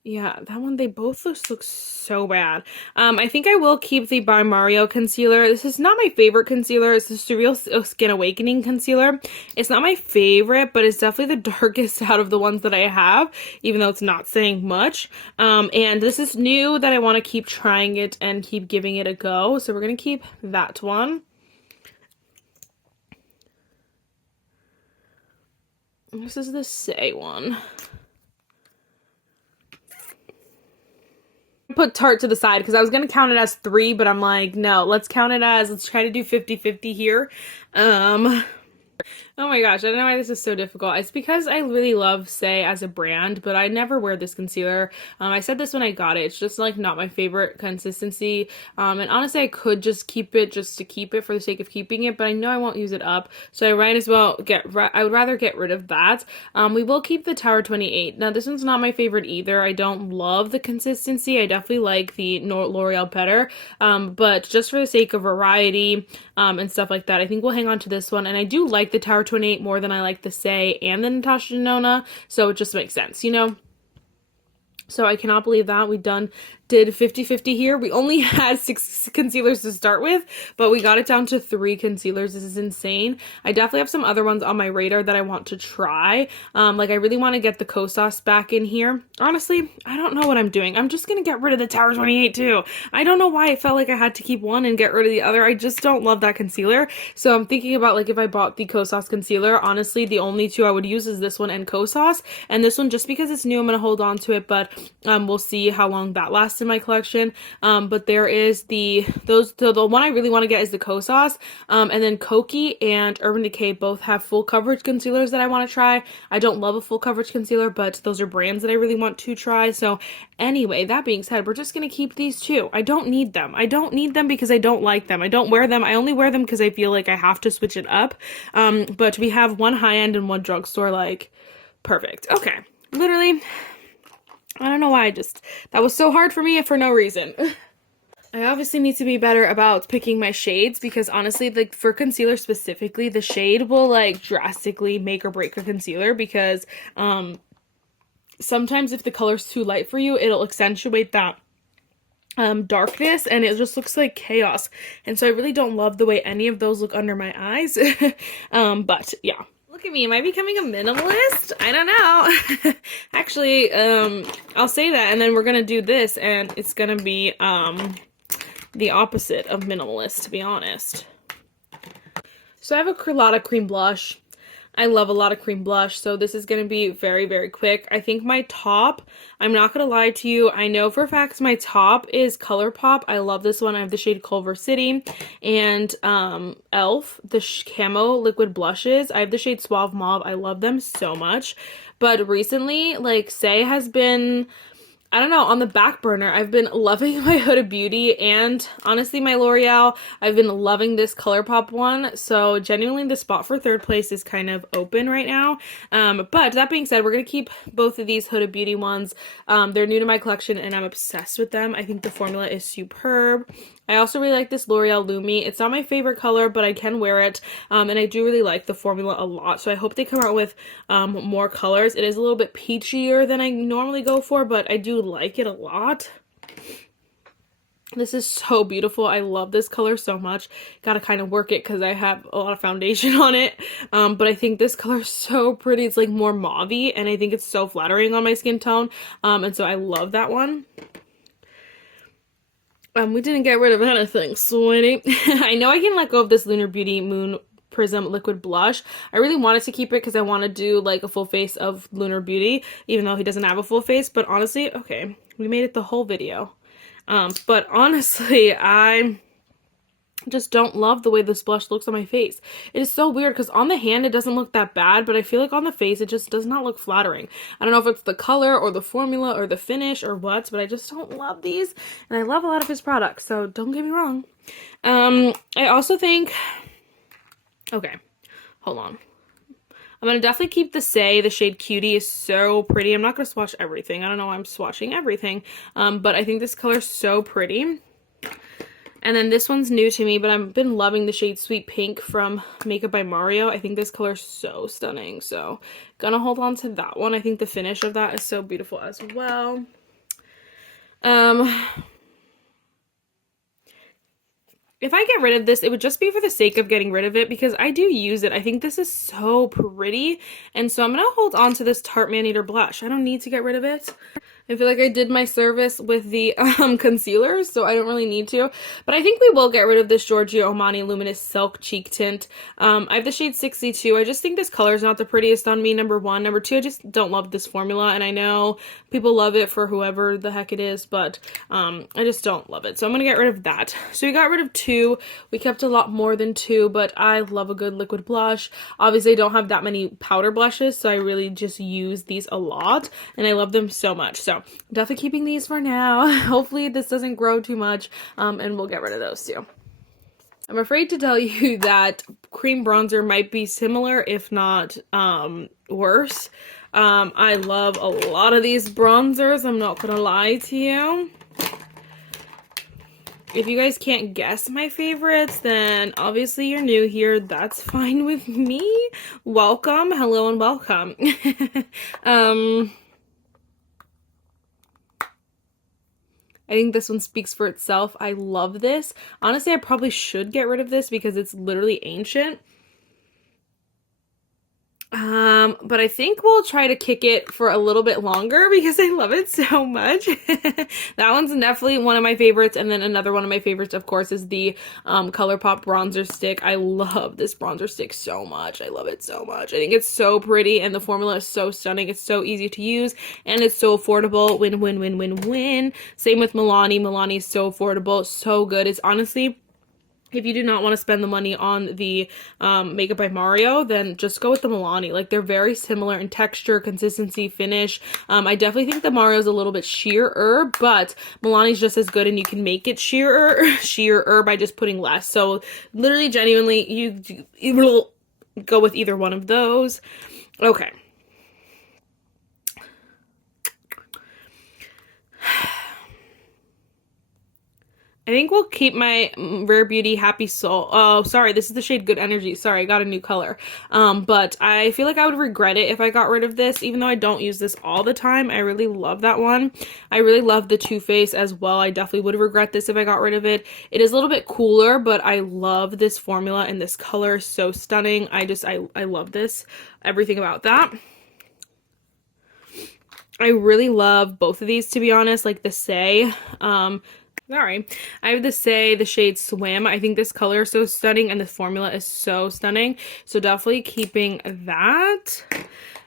Yeah, that one, they both look so bad. I think I will keep the By Mario concealer. This is not my favorite concealer. It's the Surreal Skin Awakening concealer. It's not my favorite, but it's definitely the darkest out of the ones that I have, even though it's not saying much. And this is new that I want to keep trying it and keep giving it a go. So we're going to keep that one. This is the Say one. Put Tarte to the side because I was gonna count it as 3, but I'm like, no, let's count it as, let's try to do 50-50 here. Oh my gosh, I don't know why this is so difficult. It's because I really love Say as a brand, but I never wear this concealer. I said this when I got it. It's just like not my favorite consistency. And honestly, I could just keep it just to keep it for the sake of keeping it, but I know I won't use it up. So I might as well I would rather get rid of that. We will keep the Tower 28. Now this one's not my favorite either. I don't love the consistency. I definitely like the L'Oreal better. But just for the sake of variety, and stuff like that, I think we'll hang on to this one. And I do like the Tower 28 more than I like the Say and the Natasha Denona, so it just makes sense, you know? So I cannot believe that we did 50-50 here. We only had 6 concealers to start with, but we got it down to 3 concealers. This is insane. I definitely have some other ones on my radar that I want to try. Like I really want to get the Kosas back in here. Honestly, I don't know what I'm doing. I'm just going to get rid of the Tower 28 too. I don't know why I felt like I had to keep one and get rid of the other. I just don't love that concealer. So I'm thinking about like if I bought the Kosas concealer, honestly, the only 2 I would use is this one and Kosas. And this one, just because it's new, I'm going to hold on to it, but we'll see how long that lasts in my collection. But there is the one I really want to get is the Kosas, and then Kokie and Urban Decay both have full coverage concealers that I want to try. I don't love a full coverage concealer, but those are brands that I really want to try. So anyway, that being said, we're just gonna keep these 2. I don't need them. I don't need them because I don't like them. I don't wear them. I only wear them because I feel like I have to switch it up. But we have one high-end and one drugstore, like, perfect. Okay, literally, I don't know why, that was so hard for me for no reason. I obviously need to be better about picking my shades because honestly, like for concealer specifically, the shade will like drastically make or break a concealer because sometimes if the color's too light for you, it'll accentuate that darkness and it just looks like chaos. And so I really don't love the way any of those look under my eyes. But yeah. Look at me, am I becoming a minimalist? I don't know. Actually, I'll say that and then we're gonna do this and it's gonna be the opposite of minimalist, to be honest. So I have a lot of cream blush. I love a lot of cream blush, so this is going to be very, very quick. I think my top, I'm not going to lie to you, I know for a fact my top is ColourPop. I love this one. I have the shade Culver City and e.l.f., the Camo Liquid Blushes. I have the shade Suave Mauve. I love them so much. But recently, like, Say has been, I don't know, on the back burner. I've been loving my Huda Beauty and honestly my L'Oreal. I've been loving this ColourPop one. So genuinely the spot for 3rd place is kind of open right now. But that being said, we're going to keep both of these Huda Beauty ones. They're new to my collection and I'm obsessed with them. I think the formula is superb. I also really like this L'Oreal Lumi. It's not my favorite color, but I can wear it. And I do really like the formula a lot. So I hope they come out with more colors. It is a little bit peachier than I normally go for, but I do like it a lot. This is so beautiful. I love this color so much. Gotta kind of work it because I have a lot of foundation on it. But I think this color is so pretty. It's like more mauve-y and I think it's so flattering on my skin tone. And so I love that one. We didn't get rid of anything, sweetie. I know I can let go of this Lunar Beauty Moon Prism liquid blush. I really wanted to keep it because I want to do like a full face of Lunar Beauty, even though he doesn't have a full face. But honestly, okay, we made it the whole video. But honestly, I just don't love the way this blush looks on my face. It is so weird because on the hand it doesn't look that bad, but I feel like on the face it just does not look flattering. I don't know if it's the color or the formula or the finish or what, but I just don't love these, and I love a lot of his products, so don't get me wrong. I also think, okay, hold on. I'm going to definitely keep the shade Cutie is so pretty. I'm not going to swatch everything. I don't know why I'm swatching everything, but I think this color is so pretty. And then this one's new to me, but I've been loving the shade Sweet Pink from Makeup by Mario. I think this color is so stunning, so gonna hold on to that one. I think the finish of that is so beautiful as well. If I get rid of this, it would just be for the sake of getting rid of it because I do use it. I think this is so pretty, and so I'm gonna hold on to this Tarte Man Eater blush. I don't need to get rid of it. I feel like I did my service with the concealers, so I don't really need to. But I think we will get rid of this Giorgio Armani Luminous Silk Cheek Tint. I have the shade 62. I just think this color is not the prettiest on me, number one. Number two, I just don't love this formula, and I know people love it for whoever the heck it is, but I just don't love it. So I'm going to get rid of that. So we got rid of two. We kept a lot more than two, but I love a good liquid blush. Obviously, I don't have that many powder blushes, so I really just use these a lot, and I love them so much. So definitely keeping these for now. Hopefully this doesn't grow too much, and we'll get rid of those too. I'm afraid to tell you that cream bronzer might be similar, if not worse. I love a lot of these bronzers, I'm not gonna lie to you. If you guys can't guess my favorites, then obviously you're new here. That's fine with me. Welcome, hello, and welcome. I think this one speaks for itself. I love this. Honestly, I probably should get rid of this because it's literally ancient. But I think we'll try to kick it for a little bit longer because I love it so much. That one's definitely one of my favorites. And then another one of my favorites, of course, is the ColourPop bronzer stick. I love this bronzer stick so much. I love it so much. I think it's so pretty and the formula is so stunning. It's so easy to use and it's so affordable. Win, win, win, win, win. Same with Milani. Milani is so affordable, so good. It's honestly, if you do not want to spend the money on the Makeup by Mario, then just go with the Milani. Like, they're very similar in texture, consistency, finish. I definitely think the Mario's a little bit sheerer, but Milani's just as good, and you can make it sheerer by just putting less. So, literally, genuinely, you will go with either one of those. Okay. I think we'll keep my Rare Beauty Happy Soul. Oh, sorry, this is the shade Good Energy. Sorry, I got a new color. But I feel like I would regret it if I got rid of this, even though I don't use this all the time. I really love that one. I really love the Too Faced as well. I definitely would regret this if I got rid of it. It is a little bit cooler, but I love this formula and this color is so stunning. I love this. Everything about that. I really love both of these, to be honest, like the Say. Sorry. I have the shade Swim. I think this color is so stunning and the formula is so stunning. So definitely keeping that.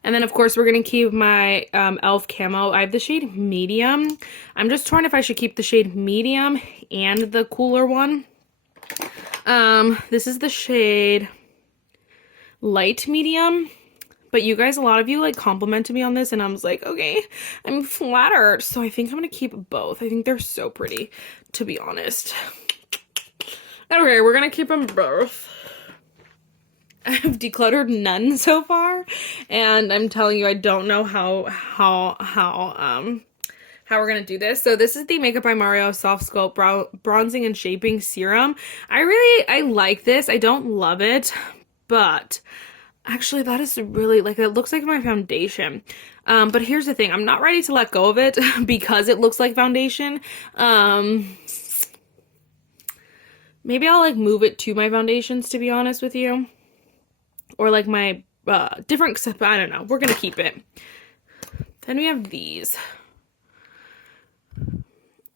And then, of course, we're going to keep my e.l.f. Camo. I have the shade Medium. I'm just torn if I should keep the shade Medium and the cooler one. This is the shade Light Medium. But you guys, a lot of you like complimented me on this and I was like, okay, I'm flattered. So I think I'm going to keep both. I think they're so pretty, to be honest. Okay, we're going to keep them both. I have decluttered none so far. And I'm telling you, I don't know how we're going to do this. So this is the Makeup by Mario Soft Sculpt Bronzing and Shaping Serum. I like this. I don't love it, but actually, that is really, like, it looks like my foundation. But here's the thing. I'm not ready to let go of it because it looks like foundation. Maybe I'll, like, move it to my foundations, to be honest with you. Or, like, my different, I don't know. We're going to keep it. Then we have these.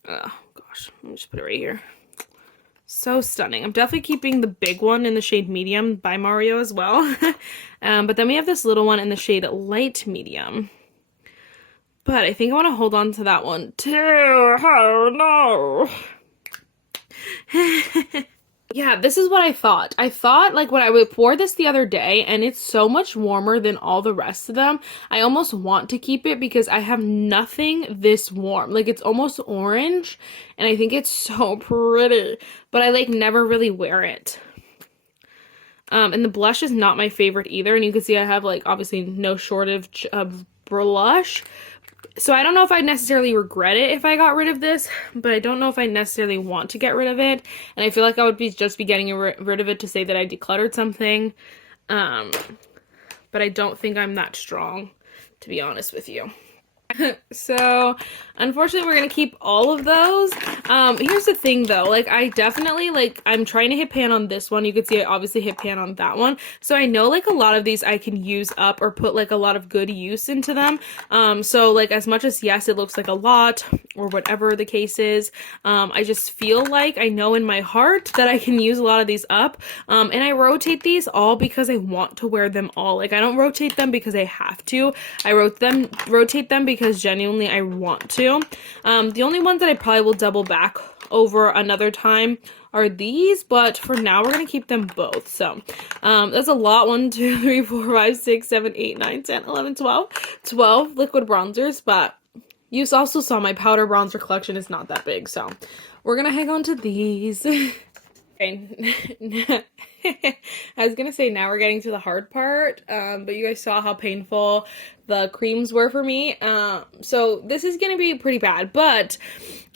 Oh, gosh. Let me just put it right here. So stunning. I'm definitely keeping the big one in the shade medium by Mario as well. But then we have this little one in the shade light medium. But I think I want to hold on to that one too. Oh no. Yeah, this is what I thought. I thought, like, when I wore this the other day, and it's so much warmer than all the rest of them, I almost want to keep it because I have nothing this warm. Like, it's almost orange, and I think it's so pretty, but I, like, never really wear it. And the blush is not my favorite either, and you can see I have, like, obviously no shortage of blush. So I don't know if I'd necessarily regret it if I got rid of this, but I don't know if I necessarily want to get rid of it. And I feel like I would just be getting rid of it to say that I decluttered something. But I don't think I'm that strong, to be honest with you. So unfortunately we're gonna keep all of those. Here's the thing though, like I definitely, like, I'm trying to hit pan on this one. You can see I obviously hit pan on that one, so I know like a lot of these I can use up or put like a lot of good use into them. So like, as much as yes it looks like a lot or whatever the case is, I just feel like I know in my heart that I can use a lot of these up, and I rotate these all because I want to wear them all. Like, I don't rotate them because I have to. I rotate them because genuinely I want to. The only ones that I probably will double back over another time are these, but for now we're gonna keep them both. So that's a lot. 1, 2, 3, 4, 5, 6, 7, 8, 9, 10, 11, 12 liquid bronzers, but you also saw my powder bronzer collection is not that big, so we're gonna hang on to these. Okay. I was gonna say now we're getting to the hard part, but you guys saw how painful the creams were for me. So this is gonna be pretty bad, but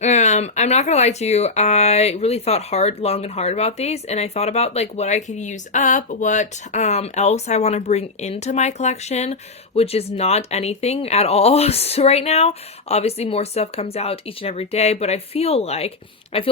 I'm not gonna lie to you, I really thought long and hard about these, and I thought about like what I could use up, what else I want to bring into my collection, which is not anything at all right now. Obviously more stuff comes out each and every day, but I feel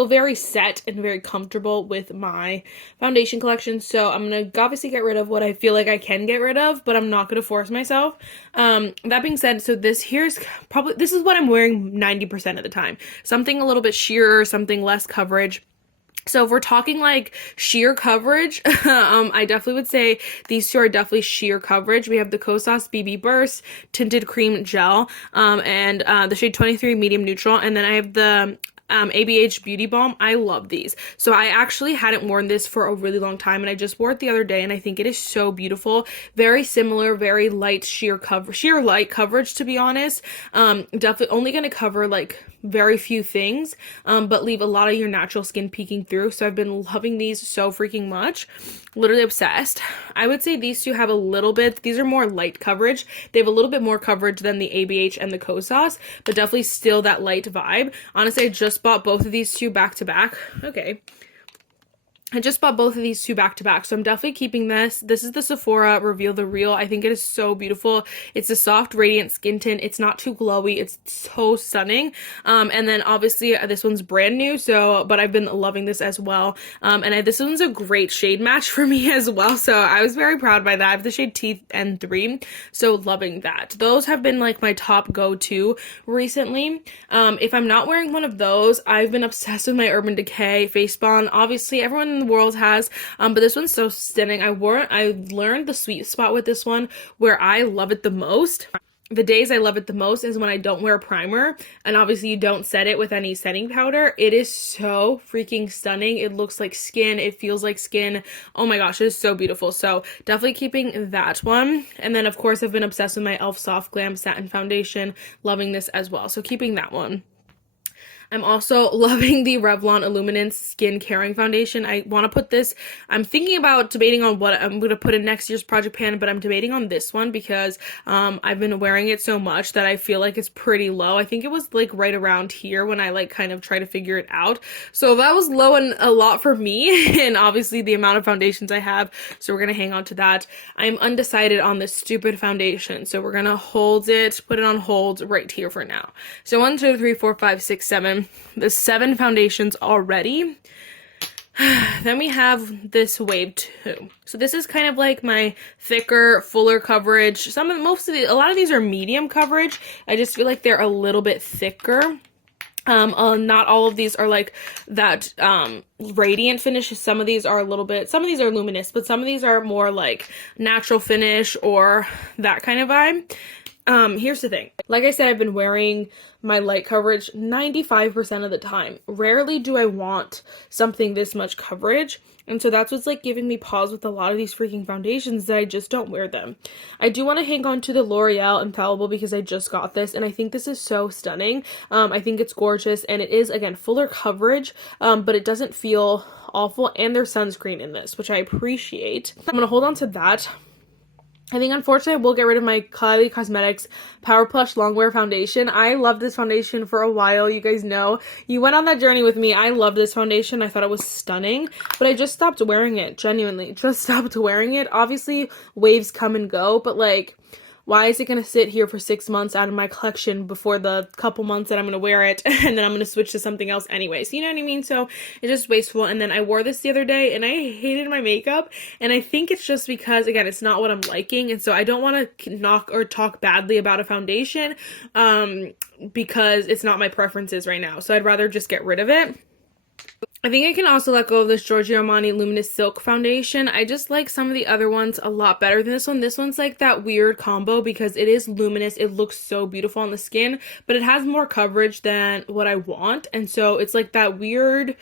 very set and very comfortable with my foundation collection, so I'm gonna obviously get rid of what I feel like I can get rid of, but I'm not gonna force myself. That being said, so this is what I'm wearing 90% of the time. Something a little bit sheerer, something less coverage. So if we're talking like sheer coverage, I definitely would say these two are definitely sheer coverage. We have the Kosas BB Burst Tinted Cream Gel, and the shade 23 Medium Neutral, and then I have the ABH Beauty Balm. I love these. So I actually hadn't worn this for a really long time, and I just wore it the other day, and I think it is so beautiful. Very similar, very light sheer light coverage, to be honest. Definitely only going to cover like very few things, but leave a lot of your natural skin peeking through. So I've been loving these so freaking much. Literally obsessed. I would say these two have a little bit, these are more light coverage. They have a little bit more coverage than the ABH and the Kosas, but definitely still that light vibe. Honestly, I just bought both of these two back to back. Okay. I just bought both of these two back to back, so I'm definitely keeping this. This is the Sephora Reveal the Real. I think it is so beautiful. It's a soft, radiant skin tint. It's not too glowy. It's so stunning. And then obviously this one's brand new, but I've been loving this as well. This one's a great shade match for me as well, so I was very proud by that. I have the shade TN3, so loving that. Those have been like my top go-to recently. If I'm not wearing one of those, I've been obsessed with my Urban Decay Face Spawn. Obviously, everyone in the world has, but this one's so stunning. I learned the sweet spot with this one where I love it the most. The days I love it the most is when I don't wear a primer, and obviously you don't set it with any setting powder. It is so freaking stunning. It looks like skin. It feels like skin. Oh my gosh, it is so beautiful. So definitely keeping that one. And then of course I've been obsessed with my e.l.f. Soft Glam Satin Foundation. Loving this as well. So keeping that one. I'm also loving the Revlon Illuminance Skin Caring Foundation. I want to put this, I'm thinking about debating on what I'm going to put in next year's project pan, but I'm debating on this one because I've been wearing it so much that I feel like it's pretty low. I think it was like right around here when I like kind of try to figure it out. So that was low and a lot for me, and obviously the amount of foundations I have, so we're going to hang on to that. I'm undecided on this stupid foundation, so we're going to put it on hold right here for now. So 1, 2, 3, 4, 5, 6, 7. The 7 foundations already. Then we have this wave 2. So this is kind of like my thicker, fuller coverage. A lot of these are medium coverage. I just feel like they're a little bit thicker. Not all of these are like that radiant finish. Some of these are a little bit, some of these are luminous, but some of these are more like natural finish or that kind of vibe. Here's the thing. Like I said, I've been wearing my light coverage 95% of the time. Rarely do I want something this much coverage. And so that's what's like giving me pause with a lot of these freaking foundations, that I just don't wear them. I do want to hang on to the L'Oreal Infallible because I just got this and I think this is so stunning. I think it's gorgeous, and it is, again, fuller coverage, but it doesn't feel awful, and there's sunscreen in this, which I appreciate. I'm going to hold on to that. I think, unfortunately, I will get rid of my Kylie Cosmetics Power Plush Longwear Foundation. I loved this foundation for a while. You guys know. You went on that journey with me. I loved this foundation. I thought it was stunning. But I just stopped wearing it. Genuinely. Just stopped wearing it. Obviously, waves come and go. But, like, why is it going to sit here for 6 months out of my collection before the couple months that I'm going to wear it, and then I'm going to switch to something else anyways? You know what I mean? So it's just wasteful. And then I wore this the other day and I hated my makeup, and I think it's just because, again, it's not what I'm liking, and so I don't want to knock or talk badly about a foundation because it's not my preferences right now. So I'd rather just get rid of it. I think I can also let go of this Giorgio Armani Luminous Silk foundation. I just like some of the other ones a lot better than this one. This one's like that weird combo because it is luminous. It looks so beautiful on the skin, but it has more coverage than what I want. And so it's like that weird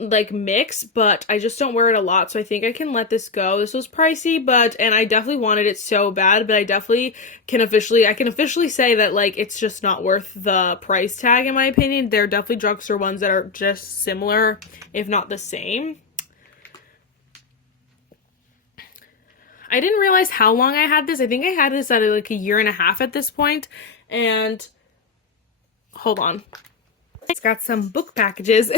like mix, but I just don't wear it a lot, so I think I can let this go. This was pricey, and I definitely wanted it so bad, but I definitely can officially say that, like, it's just not worth the price tag, in my opinion. There are definitely drugstore ones that are just similar, if not the same. I didn't realize how long I had this. I think I had this at like a year and a half at this point, and hold on. It's got some book packages.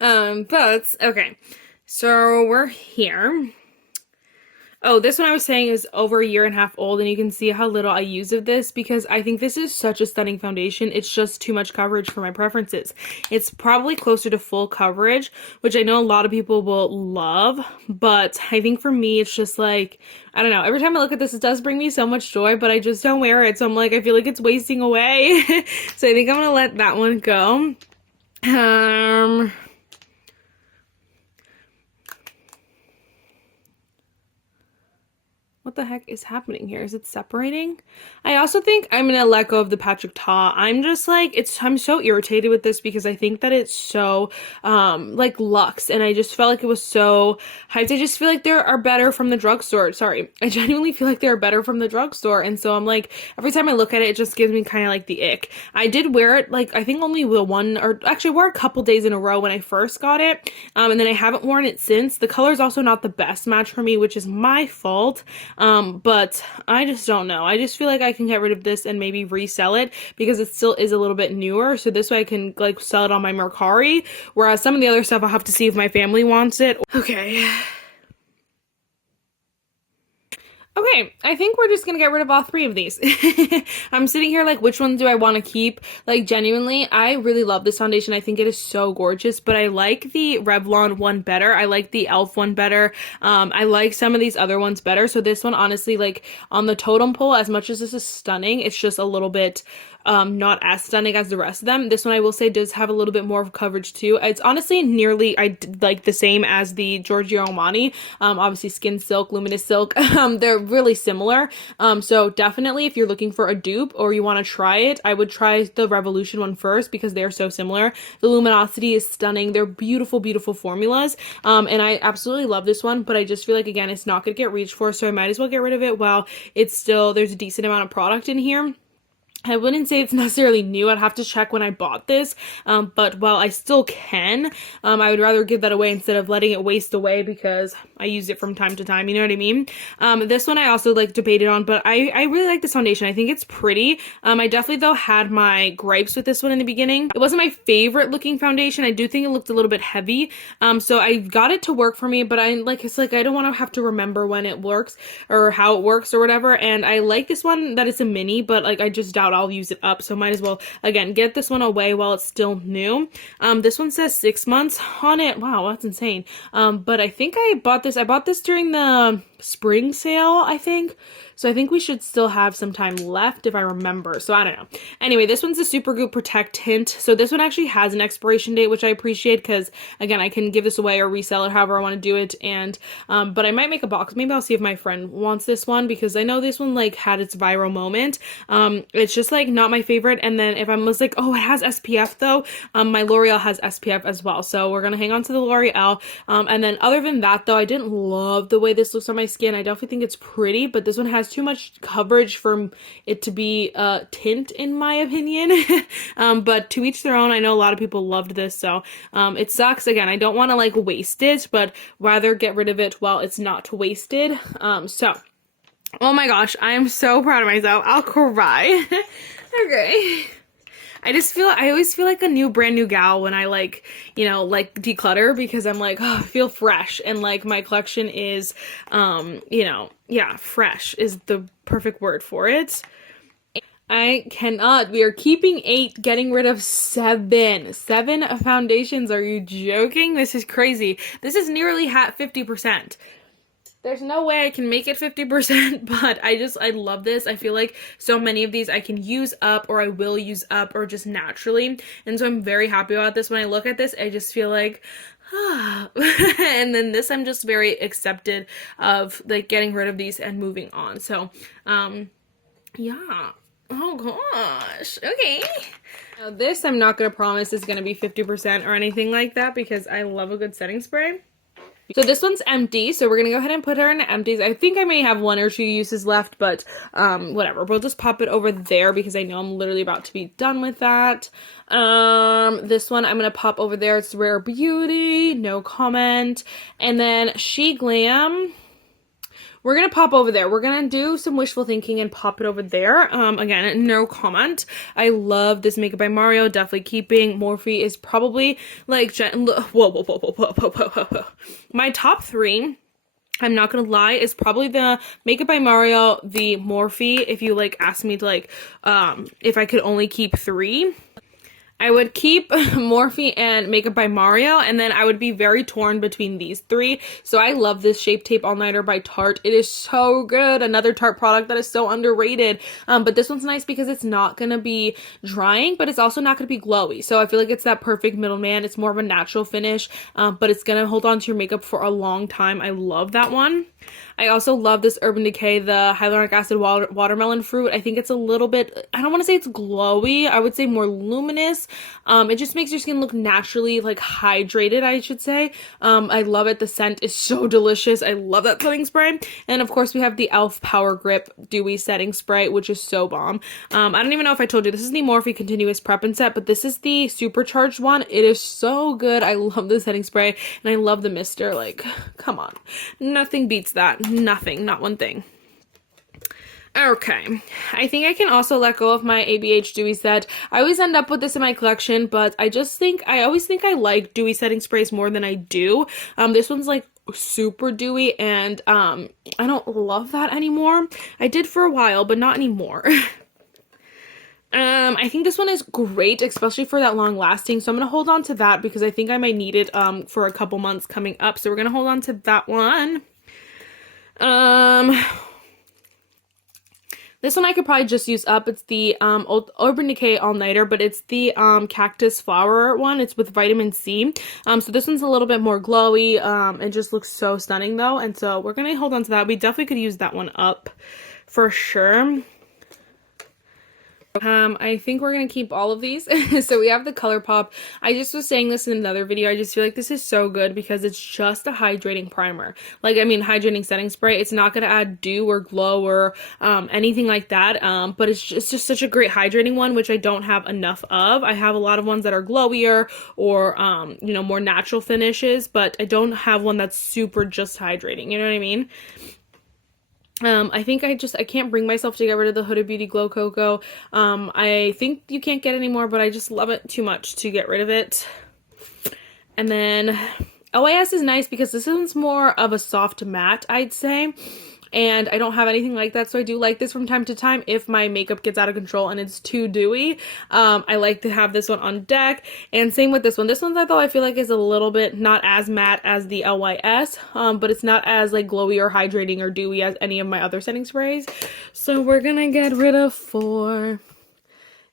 But okay, so we're here. Oh, this one I was saying is over a year and a half old, and you can see how little I use of this because I think this is such a stunning foundation. It's just too much coverage for my preferences. It's probably closer to full coverage, which I know a lot of people will love, but I think for me, it's just like, I don't know. Every time I look at this, it does bring me so much joy, but I just don't wear it. So I'm like, I feel like it's wasting away. So I think I'm going to let that one go. What the heck is happening here? Is it separating? I also think I'm gonna let go of the Patrick Ta. I'm just like, I'm so irritated with this because I think that it's so like luxe, and I just felt like it was so hyped. I just feel like there are better from the drugstore. Sorry, I genuinely feel like they're better from the drugstore, and so I'm like, every time I look at it, it just gives me kind of like the ick. I did wear it, like, I think only the one, or actually I wore a couple days in a row when I first got it, and then I haven't worn it since. The color is also not the best match for me, which is my fault. But I just don't know. I just feel like I can get rid of this and maybe resell it because it still is a little bit newer. So this way I can like sell it on my Mercari. Whereas some of the other stuff I'll have to see if my family wants it. Okay. Okay, I think we're just gonna get rid of all three of these. I'm sitting here like, which one do I want to keep? Like, genuinely, I really love this foundation. I think it is so gorgeous, but I like the Revlon one better. I like the e.l.f. one better. I like some of these other ones better. So this one, honestly, like, on the totem pole, as much as this is stunning, it's just a little bit not as stunning as the rest of them. This one, I will say, does have a little bit more of coverage too. It's honestly nearly like the same as the Giorgio Armani. Obviously Skin Silk, Luminous Silk. They're really similar. So definitely if you're looking for a dupe or you want to try it, I would try the Revolution one first because they're so similar. The luminosity is stunning. They're beautiful, beautiful formulas. And I absolutely love this one, but I just feel like, again, it's not going to get reached for, so I might as well get rid of it while it's still, there's a decent amount of product in here. I wouldn't say it's necessarily new. I'd have to check when I bought this, but while I still can, I would rather give that away instead of letting it waste away because I use it from time to time, you know what I mean? This one I also like debated on, but I really like this foundation. I think it's pretty. I definitely though had my gripes with this one in the beginning. It wasn't my favorite looking foundation. I do think it looked a little bit heavy. So I got it to work for me, but it's like I don't want to have to remember when it works or how it works or whatever. And I like this one that it's a mini, but like I just doubt I'll use it up, so might as well, again, get this one away while it's still new. This one says 6 months on it. Wow, that's insane. But I think I bought this during the spring sale, I think. So I think we should still have some time left if I remember. So I don't know. Anyway, this one's the Supergoop Protect Tint. So this one actually has an expiration date, which I appreciate because, again, I can give this away or resell it however I want to do it. And but I might make a box. Maybe I'll see if my friend wants this one because I know this one like had its viral moment. It's just like not my favorite. And then if I'm just like, oh, it has SPF though, my L'Oreal has SPF as well. So we're gonna hang on to the L'Oreal. And then other than that though, I didn't love the way this looks on my skin. I definitely think it's pretty, but this one has too much coverage for it to be tint in my opinion. But to each their own. I know a lot of people loved this, so it sucks. Again, I don't want to like waste it, but rather get rid of it while it's not wasted. So oh my gosh, I am so proud of myself. I'll cry. Okay. I always feel like a brand new gal when I like, you know, like declutter because I'm like, oh, I feel fresh. And like my collection is, you know, yeah, fresh is the perfect word for it. I cannot. We are keeping 8, getting rid of 7. 7 foundations. Are you joking? This is crazy. This is nearly 50%. There's no way I can make it 50%, but I love this. I feel like so many of these I can use up or I will use up or just naturally. And so I'm very happy about this. When I look at this, I just feel like, ah. And then this, I'm just very accepted of like getting rid of these and moving on. So, yeah. Oh gosh. Okay. Now this, I'm not going to promise is going to be 50% or anything like that because I love a good setting spray. So this one's empty, so we're going to go ahead and put her in empties. I think I may have 1 or 2 uses left, but whatever. We'll just pop it over there because I know I'm literally about to be done with that. This one I'm going to pop over there. It's Rare Beauty, no comment. And then She Glam. We're going to pop over there. We're going to do some wishful thinking and pop it over there. Again, no comment. I love this Makeup by Mario. Definitely keeping. Morphe is probably like, whoa. My top 3, I'm not gonna lie, is probably the Makeup by Mario, the Morphe. If you like ask me to like, if I could only keep 3. I would keep Morphe and Makeup by Mario, and then I would be very torn between these 3. So I love this Shape Tape All Nighter by Tarte. It is so good. Another Tarte product that is so underrated. But this one's nice because it's not going to be drying, but it's also not going to be glowy. So I feel like it's that perfect middleman. It's more of a natural finish, but it's going to hold on to your makeup for a long time. I love that one. I also love this Urban Decay, the Hyaluronic Acid Watermelon Fruit. I think it's a little bit, I don't want to say it's glowy. I would say more luminous. It just makes your skin look naturally like hydrated, I should say. I love it. The scent is so delicious. I love that setting spray. And of course we have the e.l.f. Power Grip Dewy Setting Spray, which is so bomb. I don't even know if I told you, this is the Morphe Continuous Prep and Set, but this is the supercharged one. It is so good. I love the setting spray and I love the mister. Like, come on. Nothing beats that. Nothing. Not one thing. Okay, I think I can also let go of my ABH Dewy Set. I always end up with this in my collection, but I always think I like dewy setting sprays more than I do. This one's like super dewy and I don't love that anymore. I did for a while, but not anymore. I think this one is great, especially for that long lasting. So I'm going to hold on to that because I think I might need it for a couple months coming up. So we're going to hold on to that one. This one I could probably just use up. It's the Urban Decay All Nighter, but it's the Cactus Flower one. It's with vitamin C. So this one's a little bit more glowy. It just looks so stunning though. And so we're going to hold on to that. We definitely could use that one up for sure. I think we're going to keep all of these. So we have the ColourPop. I just was saying this in another video. I just feel like this is so good because it's just a hydrating primer. Like, I mean, hydrating setting spray. It's not going to add dew or glow or anything like that. But it's just such a great hydrating one, which I don't have enough of. I have a lot of ones that are glowier or, you know, more natural finishes, but I don't have one that's super just hydrating. You know what I mean? I think I can't bring myself to get rid of the Huda Beauty Glow Cocoa. I think you can't get any more, but I just love it too much to get rid of it. And then OAS is nice because this one's more of a soft matte, I'd say. and I don't have anything like that, so I do like this from time to time if my makeup gets out of control and it's too dewy. I like to have this one on deck, and same with this one. This one, though, I feel like is a little bit not as matte as the LYS, but it's not as like glowy or hydrating or dewy as any of my other setting sprays. So we're gonna get rid of 4.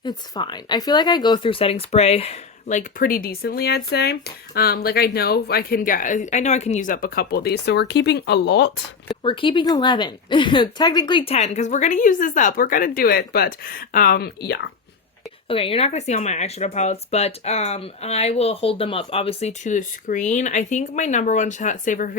It's fine. I feel like I go through setting spray like pretty decently, I'd say. Like I know I can use up a couple of these, so we're keeping a lot. We're keeping 11, technically 10, because we're gonna use this up. We're gonna do it, but yeah. Okay, you're not going to see all my eyeshadow palettes, but I will hold them up, obviously, to the screen. I think my number one favorite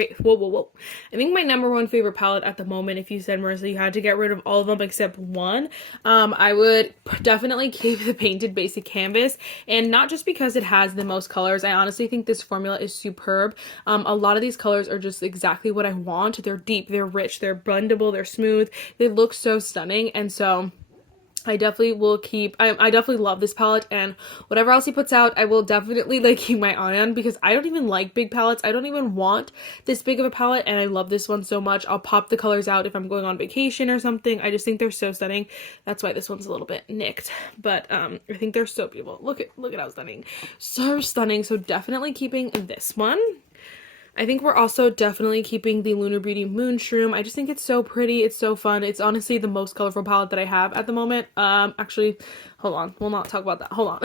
palette at the moment, if you said, Marissa, you had to get rid of all of them except one, I would definitely keep the Painted Basic Canvas, and not just because it has the most colors. I honestly think this formula is superb. A lot of these colors are just exactly what I want. They're deep, they're rich, they're blendable, they're smooth, they look so stunning, and so I definitely will keep, I definitely love this palette, and whatever else he puts out, I will definitely like keep my eye on, because I don't even like big palettes. I don't even want this big of a palette, and I love this one so much. I'll pop the colors out if I'm going on vacation or something. I just think they're so stunning. That's why this one's a little bit nicked, but I think they're so beautiful. Look at how stunning. So stunning. So definitely keeping this one. I think we're also definitely keeping the Lunar Beauty Moonshroom. I just think it's so pretty. It's so fun. It's honestly the most colorful palette that I have at the moment. Actually, hold on. We'll not talk about that. Hold on.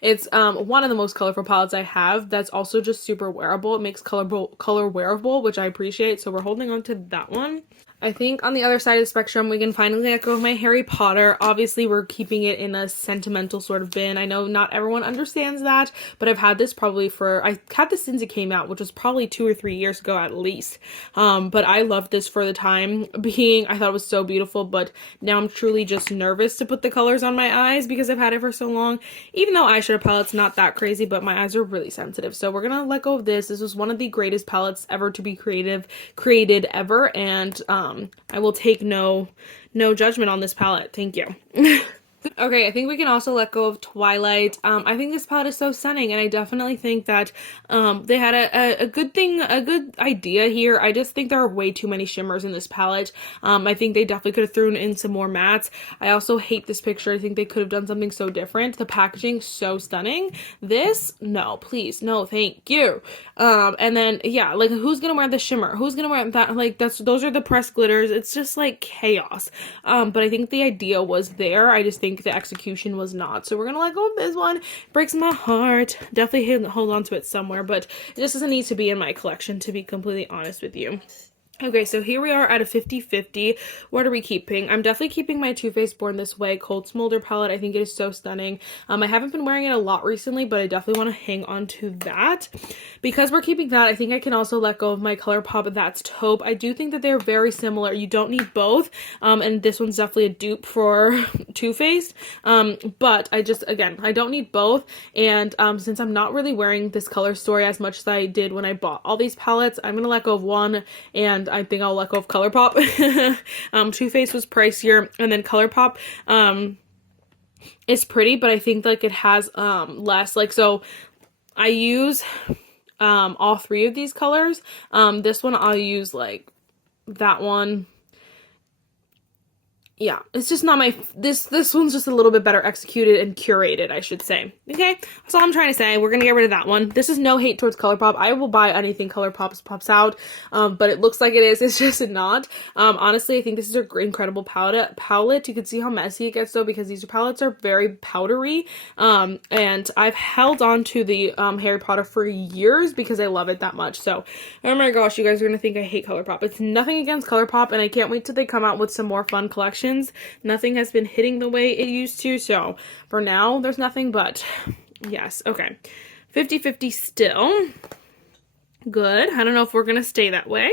It's one of the most colorful palettes I have. That's also just super wearable. It makes color wearable, which I appreciate. So we're holding on to that one. I think on the other side of the spectrum, we can finally let go of my Harry Potter. Obviously, we're keeping it in a sentimental sort of bin. I know not everyone understands that, but I've had this I had this since it came out, which was probably 2 or 3 years ago at least. But I loved this for the time being. I thought it was so beautiful, but now I'm truly just nervous to put the colors on my eyes because I've had it for so long. Even though eyeshadow palette's not that crazy, but my eyes are really sensitive. So we're gonna let go of this. This was one of the greatest palettes ever to be created ever, and I will take no judgment on this palette. Thank you. Okay, I think we can also let go of Twilight. I think this palette is so stunning, and I definitely think that they had a good idea here. I just think there are way too many shimmers in this palette. I think they definitely could have thrown in some more mattes. I also hate this picture. I think they could have done something so different. The packaging, so stunning. This, no, please, no, thank you. And then, yeah, like, who's gonna wear the shimmer? Who's gonna wear that? Like, those are the pressed glitters. It's just, like, chaos. But I think the idea was there. I just think the execution was not. So we're gonna let go of this one. It breaks my heart. Definitely hold on to it somewhere, but it just doesn't need to be in my collection, to be completely honest with you. Okay, so here we are at a 50-50. What are we keeping? I'm definitely keeping my Too Faced Born This Way Cold Smolder palette. I think it is so stunning. I haven't been wearing it a lot recently, but I definitely want to hang on to that. Because we're keeping that, I think I can also let go of my ColourPop That's Taupe. I do think that they're very similar. You don't need both, and this one's definitely a dupe for Too Faced. But I don't need both, and since I'm not really wearing this color story as much as I did when I bought all these palettes, I'm going to let go of one, and I think I'll let go of ColourPop. Too Faced was pricier, and then ColourPop is pretty, but I think like it has less, like, so I use all 3 of these colors. This one I'll use like that one. Yeah, it's just not my, this one's just a little bit better executed and curated, I should say. Okay, that's all I'm trying to say. We're gonna get rid of that one. This is no hate towards ColourPop. I will buy anything ColourPop pops out, but it looks like it is. It's just not. Honestly, I think this is an incredible palette. You can see how messy it gets though, because these palettes are very powdery. And I've held on to the Harry Potter for years because I love it that much. So, oh my gosh, you guys are gonna think I hate ColourPop. It's nothing against ColourPop, and I can't wait till they come out with some more fun collections. Nothing has been hitting the way it used to, so for now there's nothing, but yes. Okay, 50-50 still. Good. I don't know if we're gonna stay that way.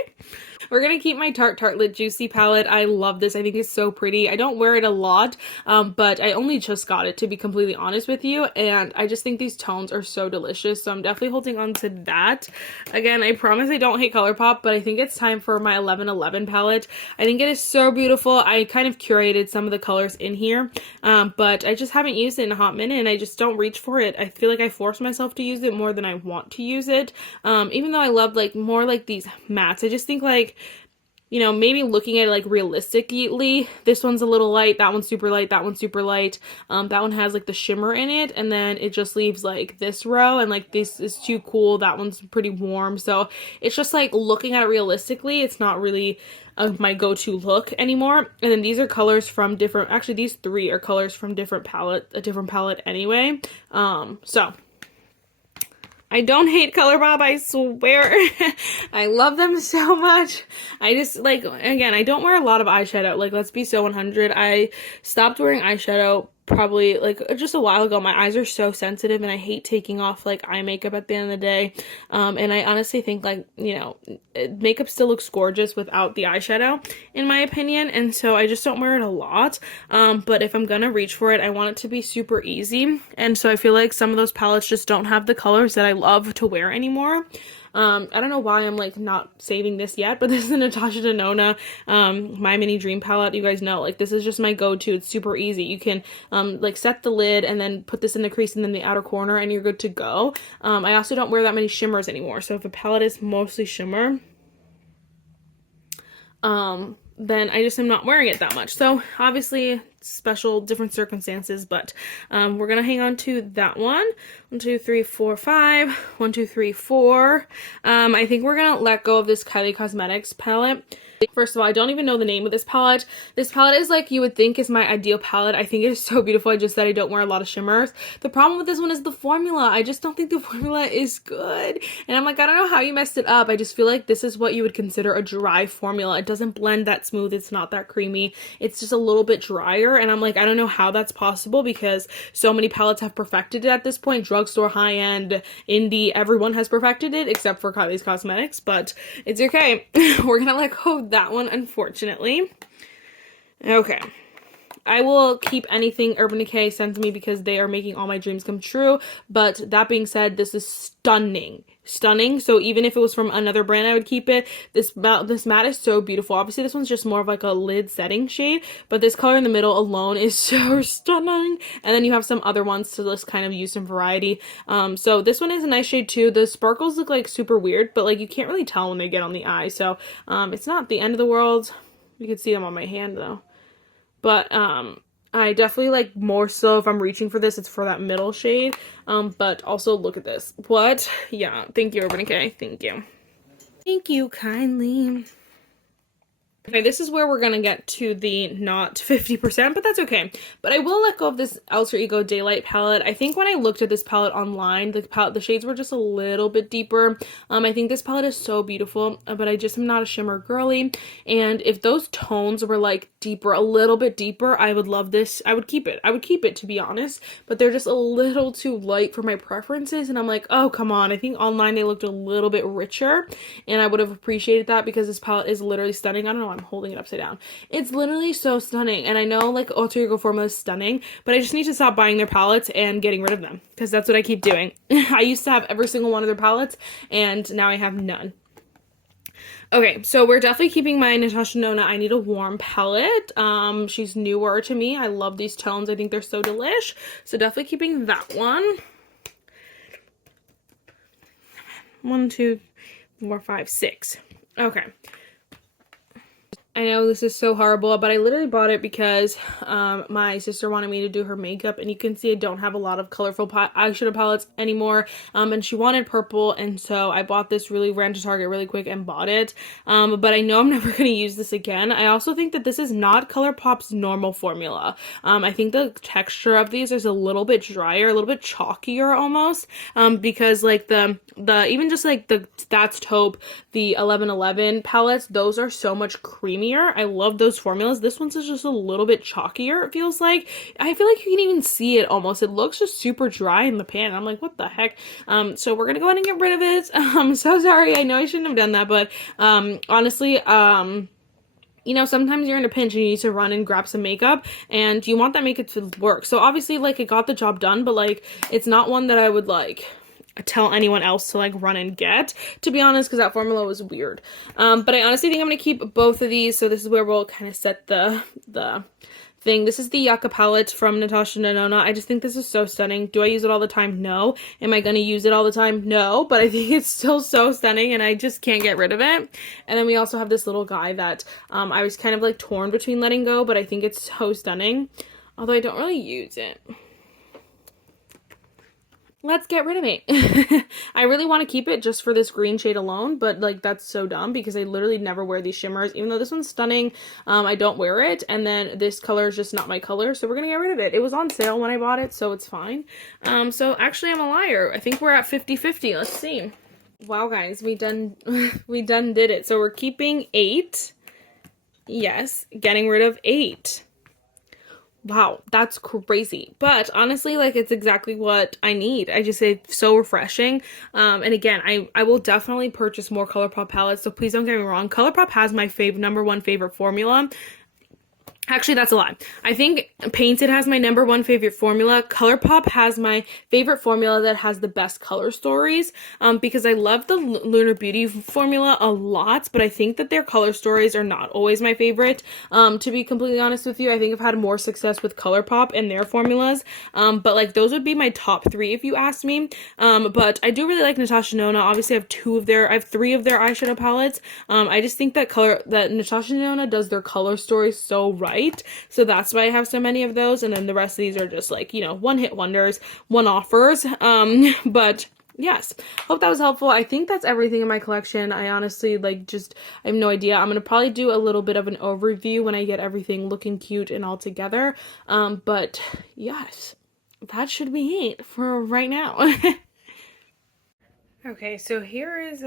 We're gonna keep my Tarte Tartelette Juicy palette. I love this. I think it's so pretty. I don't wear it a lot, but I only just got it, to be completely honest with you, and I just think these tones are so delicious, so I'm definitely holding on to that. Again, I promise I don't hate ColourPop, but I think it's time for my 1111 palette. I think it is so beautiful. I kind of curated some of the colors in here, but I just haven't used it in a hot minute, and I just don't reach for it. I feel like I force myself to use it more than I want to use it, even though I love like more like these mattes. I just think like you know, maybe looking at it like realistically, this one's a little light, that one's super light, that one's super light. That one has like the shimmer in it, and then it just leaves like this row, and like this is too cool, that one's pretty warm. So it's just like looking at it realistically, it's not really my go-to look anymore. And then these are colors from different, actually these three are colors from different palette, a different palette anyway. So I don't hate ColourPop, I swear. I love them so much. I just, like, again, I don't wear a lot of eyeshadow. Like, let's be so 100. I stopped wearing eyeshadow probably, like, just a while ago. My eyes are so sensitive, and I hate taking off, like, eye makeup at the end of the day. And I honestly think, like, you know, makeup still looks gorgeous without the eyeshadow, in my opinion. And so I just don't wear it a lot. But if I'm gonna reach for it, I want it to be super easy. And so I feel like some of those palettes just don't have the colors that I love to wear anymore. I don't know why I'm like not saving this yet, but this is a Natasha Denona My Mini Dream palette. You guys know, like, this is just my go-to. It's super easy. You can like set the lid and then put this in the crease and then the outer corner, and you're good to go. I also don't wear that many shimmers anymore, so if a palette is mostly shimmer, then I just am not wearing it that much. So obviously special different circumstances, but we're gonna hang on to that one. 1, 2, 3, 4, 5. 1, 2, 3, 4. I think we're gonna let go of this Kylie Cosmetics palette. First of all, I don't even know the name of this palette. This palette is like you would think is my ideal palette. I think it is so beautiful. I just said I don't wear a lot of shimmers. The problem with this one is the formula. I just don't think the formula is good. And I'm like, I don't know how you messed it up. I just feel like this is what you would consider a dry formula. It doesn't blend that smooth. It's not that creamy. It's just a little bit drier. And I'm like, I don't know how that's possible because so many palettes have perfected it at this point. Drugstore, high-end, indie, everyone has perfected it except for Kylie's Cosmetics. But it's okay. We're gonna let go of that one, unfortunately. Okay. I will keep anything Urban Decay sends me because they are making all my dreams come true. But that being said, this is stunning. Stunning. So even if it was from another brand, I would keep it. This matte is so beautiful. Obviously, this one's just more of like a lid setting shade, but this color in the middle alone is so stunning. And then you have some other ones to just kind of use some variety. So this one is a nice shade too. The sparkles look like super weird, but like you can't really tell when they get on the eye. So it's not the end of the world. You can see them on my hand though. But I definitely like more so if I'm reaching for this, it's for that middle shade. But also look at this. What? Yeah, thank you, Urban Decay. Thank you. Thank you kindly. Okay, this is where we're gonna get to the not 50%, but that's okay. But I will let go of this Alter Ego Daylight palette. I think when I looked at this palette online, the shades were just a little bit deeper. I think this palette is so beautiful, but I just am not a shimmer girly. And if those tones were like deeper, a little bit deeper, I would love this. I would keep it. I would keep it, to be honest. But they're just a little too light for my preferences. And I'm like, oh, come on. I think online they looked a little bit richer. And I would have appreciated that because this palette is literally stunning. I don't know why I'm holding it upside down. It's literally so stunning. And I know like Alter Ego formula is stunning, but I just need to stop buying their palettes and getting rid of them because that's what I keep doing. I used to have every single one of their palettes and now I have none. Okay, so we're definitely keeping my Natasha Denona I Need a Warm palette. She's newer to me. I love these tones. I think they're so delish. So definitely keeping that one. 1, 2, 4, 5, 6. Okay. I know this is so horrible, but I literally bought it because my sister wanted me to do her makeup, and you can see I don't have a lot of colorful eyeshadow palettes anymore, and she wanted purple, and so I bought this, ran to Target really quick and bought it, but I know I'm never going to use this again. I also think that this is not ColourPop's normal formula. I think the texture of these is a little bit drier, a little bit chalkier almost, because like the even just like the That's Taupe, the 1111 palettes, those are so much creamier. I love those formulas. This one's just a little bit chalkier, it feels like. I feel like you can even see it almost. It looks just super dry in the pan. I'm like, what the heck? So we're gonna go ahead and get rid of it. I'm so sorry. I know I shouldn't have done that, but honestly, you know, sometimes you're in a pinch and you need to run and grab some makeup and you want that makeup to work. So obviously, like, it got the job done, but like, it's not one that I would like tell anyone else to like run and get, to be honest, because that formula was weird. But I honestly think I'm gonna keep both of these. So this is where we'll kind of set the thing. This is the Yucca palette from Natasha Denona. I just think this is so stunning. Do I use it all the time? No. Am I going to use it all the time? No. But I think it's still so stunning and I just can't get rid of it. And then we also have this little guy that I was kind of like torn between letting go, but I think it's so stunning. Although I don't really use it. Let's get rid of it. I really want to keep it just for this green shade alone, but like that's so dumb because I literally never wear these shimmers. Even though this one's stunning, I don't wear it, and then this color is just not my color, so we're gonna get rid of it. It was on sale when I bought it, so it's fine. So actually I'm a liar. I think we're at 50-50. Let's see. Wow guys, we done did it. So we're keeping 8. Yes, getting rid of 8. Wow, that's crazy. But honestly, like, it's exactly what I need. I just say it's so refreshing. And again, I will definitely purchase more ColourPop palettes, so please don't get me wrong. ColourPop has my number one favorite formula. Actually, that's a lie. I think Painted has my number one favorite formula. ColourPop has my favorite formula that has the best color stories, because I love the Lunar Beauty formula a lot, but I think that their color stories are not always my favorite. To be completely honest with you, I think I've had more success with ColourPop and their formulas, but like those would be my top 3 if you asked me. But I do really like Natasha Denona. Obviously, I have 3 of their eyeshadow palettes. I just think that Natasha Denona does their color stories so right. So that's why I have so many of those, and then the rest of these are just like, you know, one-hit wonders, one-offers. But yes, hope that was helpful. I think that's everything in my collection. I honestly, like, I have no idea. I'm gonna probably do a little bit of an overview when I get everything looking cute and all together. But yes, that should be it for right now. Okay, so here is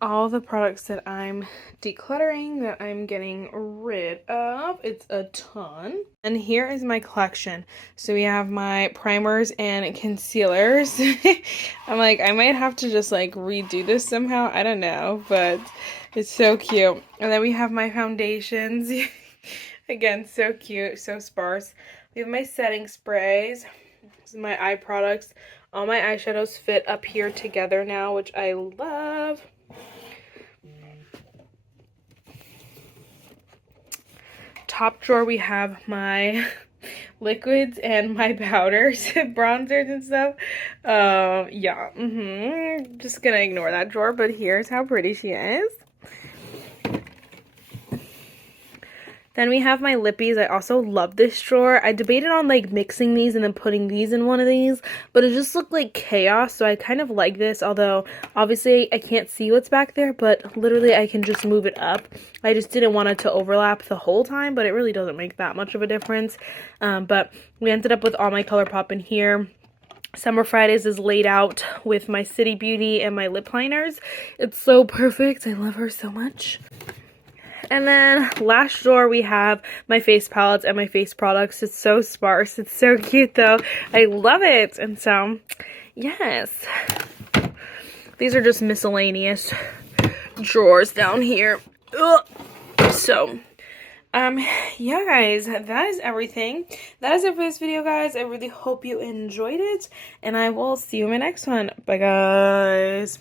all the products that I'm decluttering, that I'm getting rid of. It's a ton. And here is my collection. So we have my primers and concealers. I'm like, I might have to just like redo this somehow. I don't know, but it's so cute. And then we have my foundations. Again, so cute, so sparse. We have my setting sprays. This is my eye products. All my eyeshadows fit up here together now, which I love. Top drawer, we have my liquids and my powders, bronzers and stuff. Yeah, just gonna ignore that drawer, but here's how pretty she is. Then we have my lippies. I also love this drawer. I debated on like mixing these and then putting these in one of these, but it just looked like chaos, so I kind of like this, although obviously I can't see what's back there, but literally I can just move it up. I just didn't want it to overlap the whole time, but it really doesn't make that much of a difference. But we ended up with all my ColourPop in here. Summer Fridays is laid out with my City Beauty and my lip liners. It's so perfect. I love her so much. And then last drawer, we have my face palettes and my face products. It's so sparse. It's so cute though. I love it. And so, yes. These are just miscellaneous drawers down here. Ugh. So, yeah guys, that is everything. That is it for this video, guys. I really hope you enjoyed it. And I will see you in my next one. Bye guys.